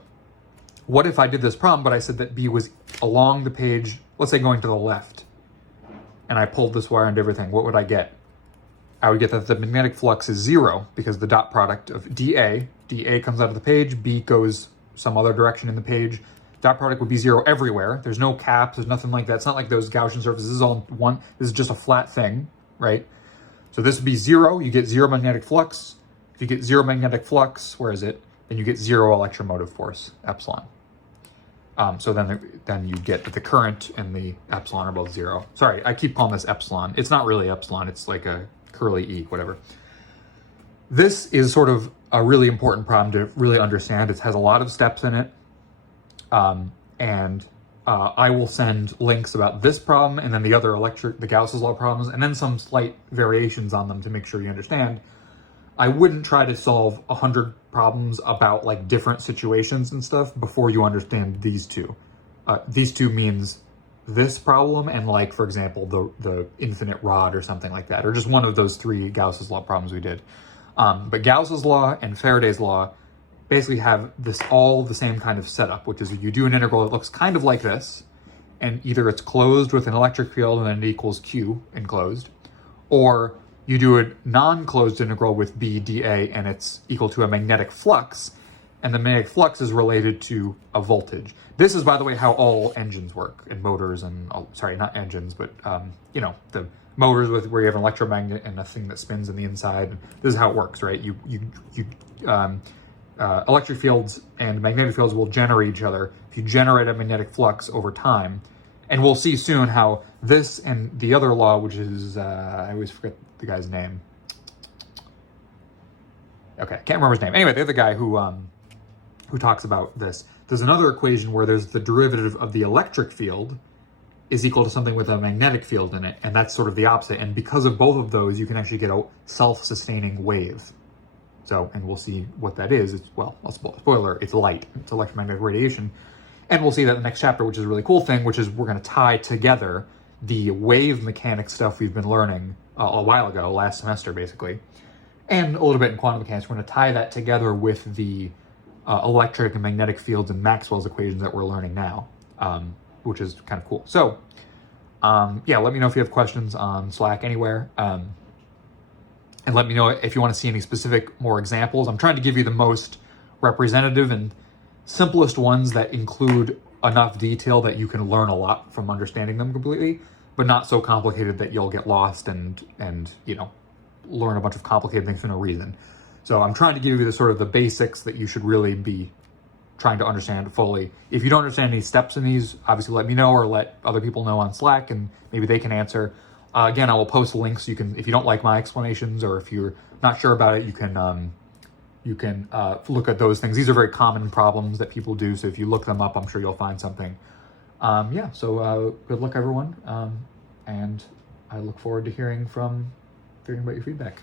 what if I did this problem, but I said that B was along the page, let's say going to the left, and I pulled this wire and everything? What would I get? I would get that the magnetic flux is 0 because the dot product of dA comes out of the page, B goes some other direction in the page. Dot product would be 0 everywhere. There's no caps, there's nothing like that. It's not like those Gaussian surfaces. This is all one, this is just a flat thing, right? So this would be 0, you get 0 magnetic flux. If you get 0 magnetic flux, where is it? Then you get 0 electromotive force, epsilon. So then you get that the current and the epsilon are both 0. Sorry, I keep calling this epsilon. It's not really epsilon, it's like a curly E, whatever. This is sort of a really important problem to really understand. It has a lot of steps in it. I will send links about this problem and then the other the Gauss's law problems, and then some slight variations on them to make sure you understand. I wouldn't try to solve 100 problems about like different situations and stuff before you understand these two. These two means this problem and, like, for example, the infinite rod or something like that, or just one of those 3 Gauss's law problems we did. But Gauss's law and Faraday's law basically have all the same kind of setup, which is you do an integral that looks kind of like this, and either it's closed with an electric field and then it equals Q enclosed, or you do a non-closed integral with B dA and it's equal to a magnetic flux, and the magnetic flux is related to a voltage. This is, by the way, how all engines work, and motors, and sorry, not engines, but the motors where you have an electromagnet and a thing that spins in the inside. This is how it works, right? Electric fields and magnetic fields will generate each other if you generate a magnetic flux over time. And we'll see soon how this and the other law, which is, I always forget the guy's name. Okay, can't remember his name. Anyway, the other guy who talks about this. There's another equation where there's the derivative of the electric field is equal to something with a magnetic field in it, and that's sort of the opposite. And because of both of those, you can actually get a self-sustaining wave. So, and we'll see what that is. It's, well, spoiler, it's light. It's electromagnetic radiation. And we'll see that in the next chapter, which is a really cool thing, which is we're going to tie together the wave mechanics stuff we've been learning a while ago, last semester, basically, and a little bit in quantum mechanics. We're going to tie that together with the electric and magnetic fields and Maxwell's equations that we're learning now, which is kind of cool. So, yeah, let me know if you have questions on Slack anywhere. And let me know if you want to see any specific more examples. I'm trying to give you the most representative and simplest ones that include enough detail that you can learn a lot from understanding them completely, but not so complicated that you'll get lost and you know, learn a bunch of complicated things for no reason. So I'm trying to give you the sort of the basics that you should really be trying to understand fully. If you don't understand any steps in these, obviously let me know or let other people know on Slack and maybe they can answer. Again, I will post links. You can, if you don't like my explanations or if you're not sure about it, you can look at those things. These are very common problems that people do. So if you look them up, I'm sure you'll find something. Yeah, so good luck everyone. And I look forward to hearing about your feedback.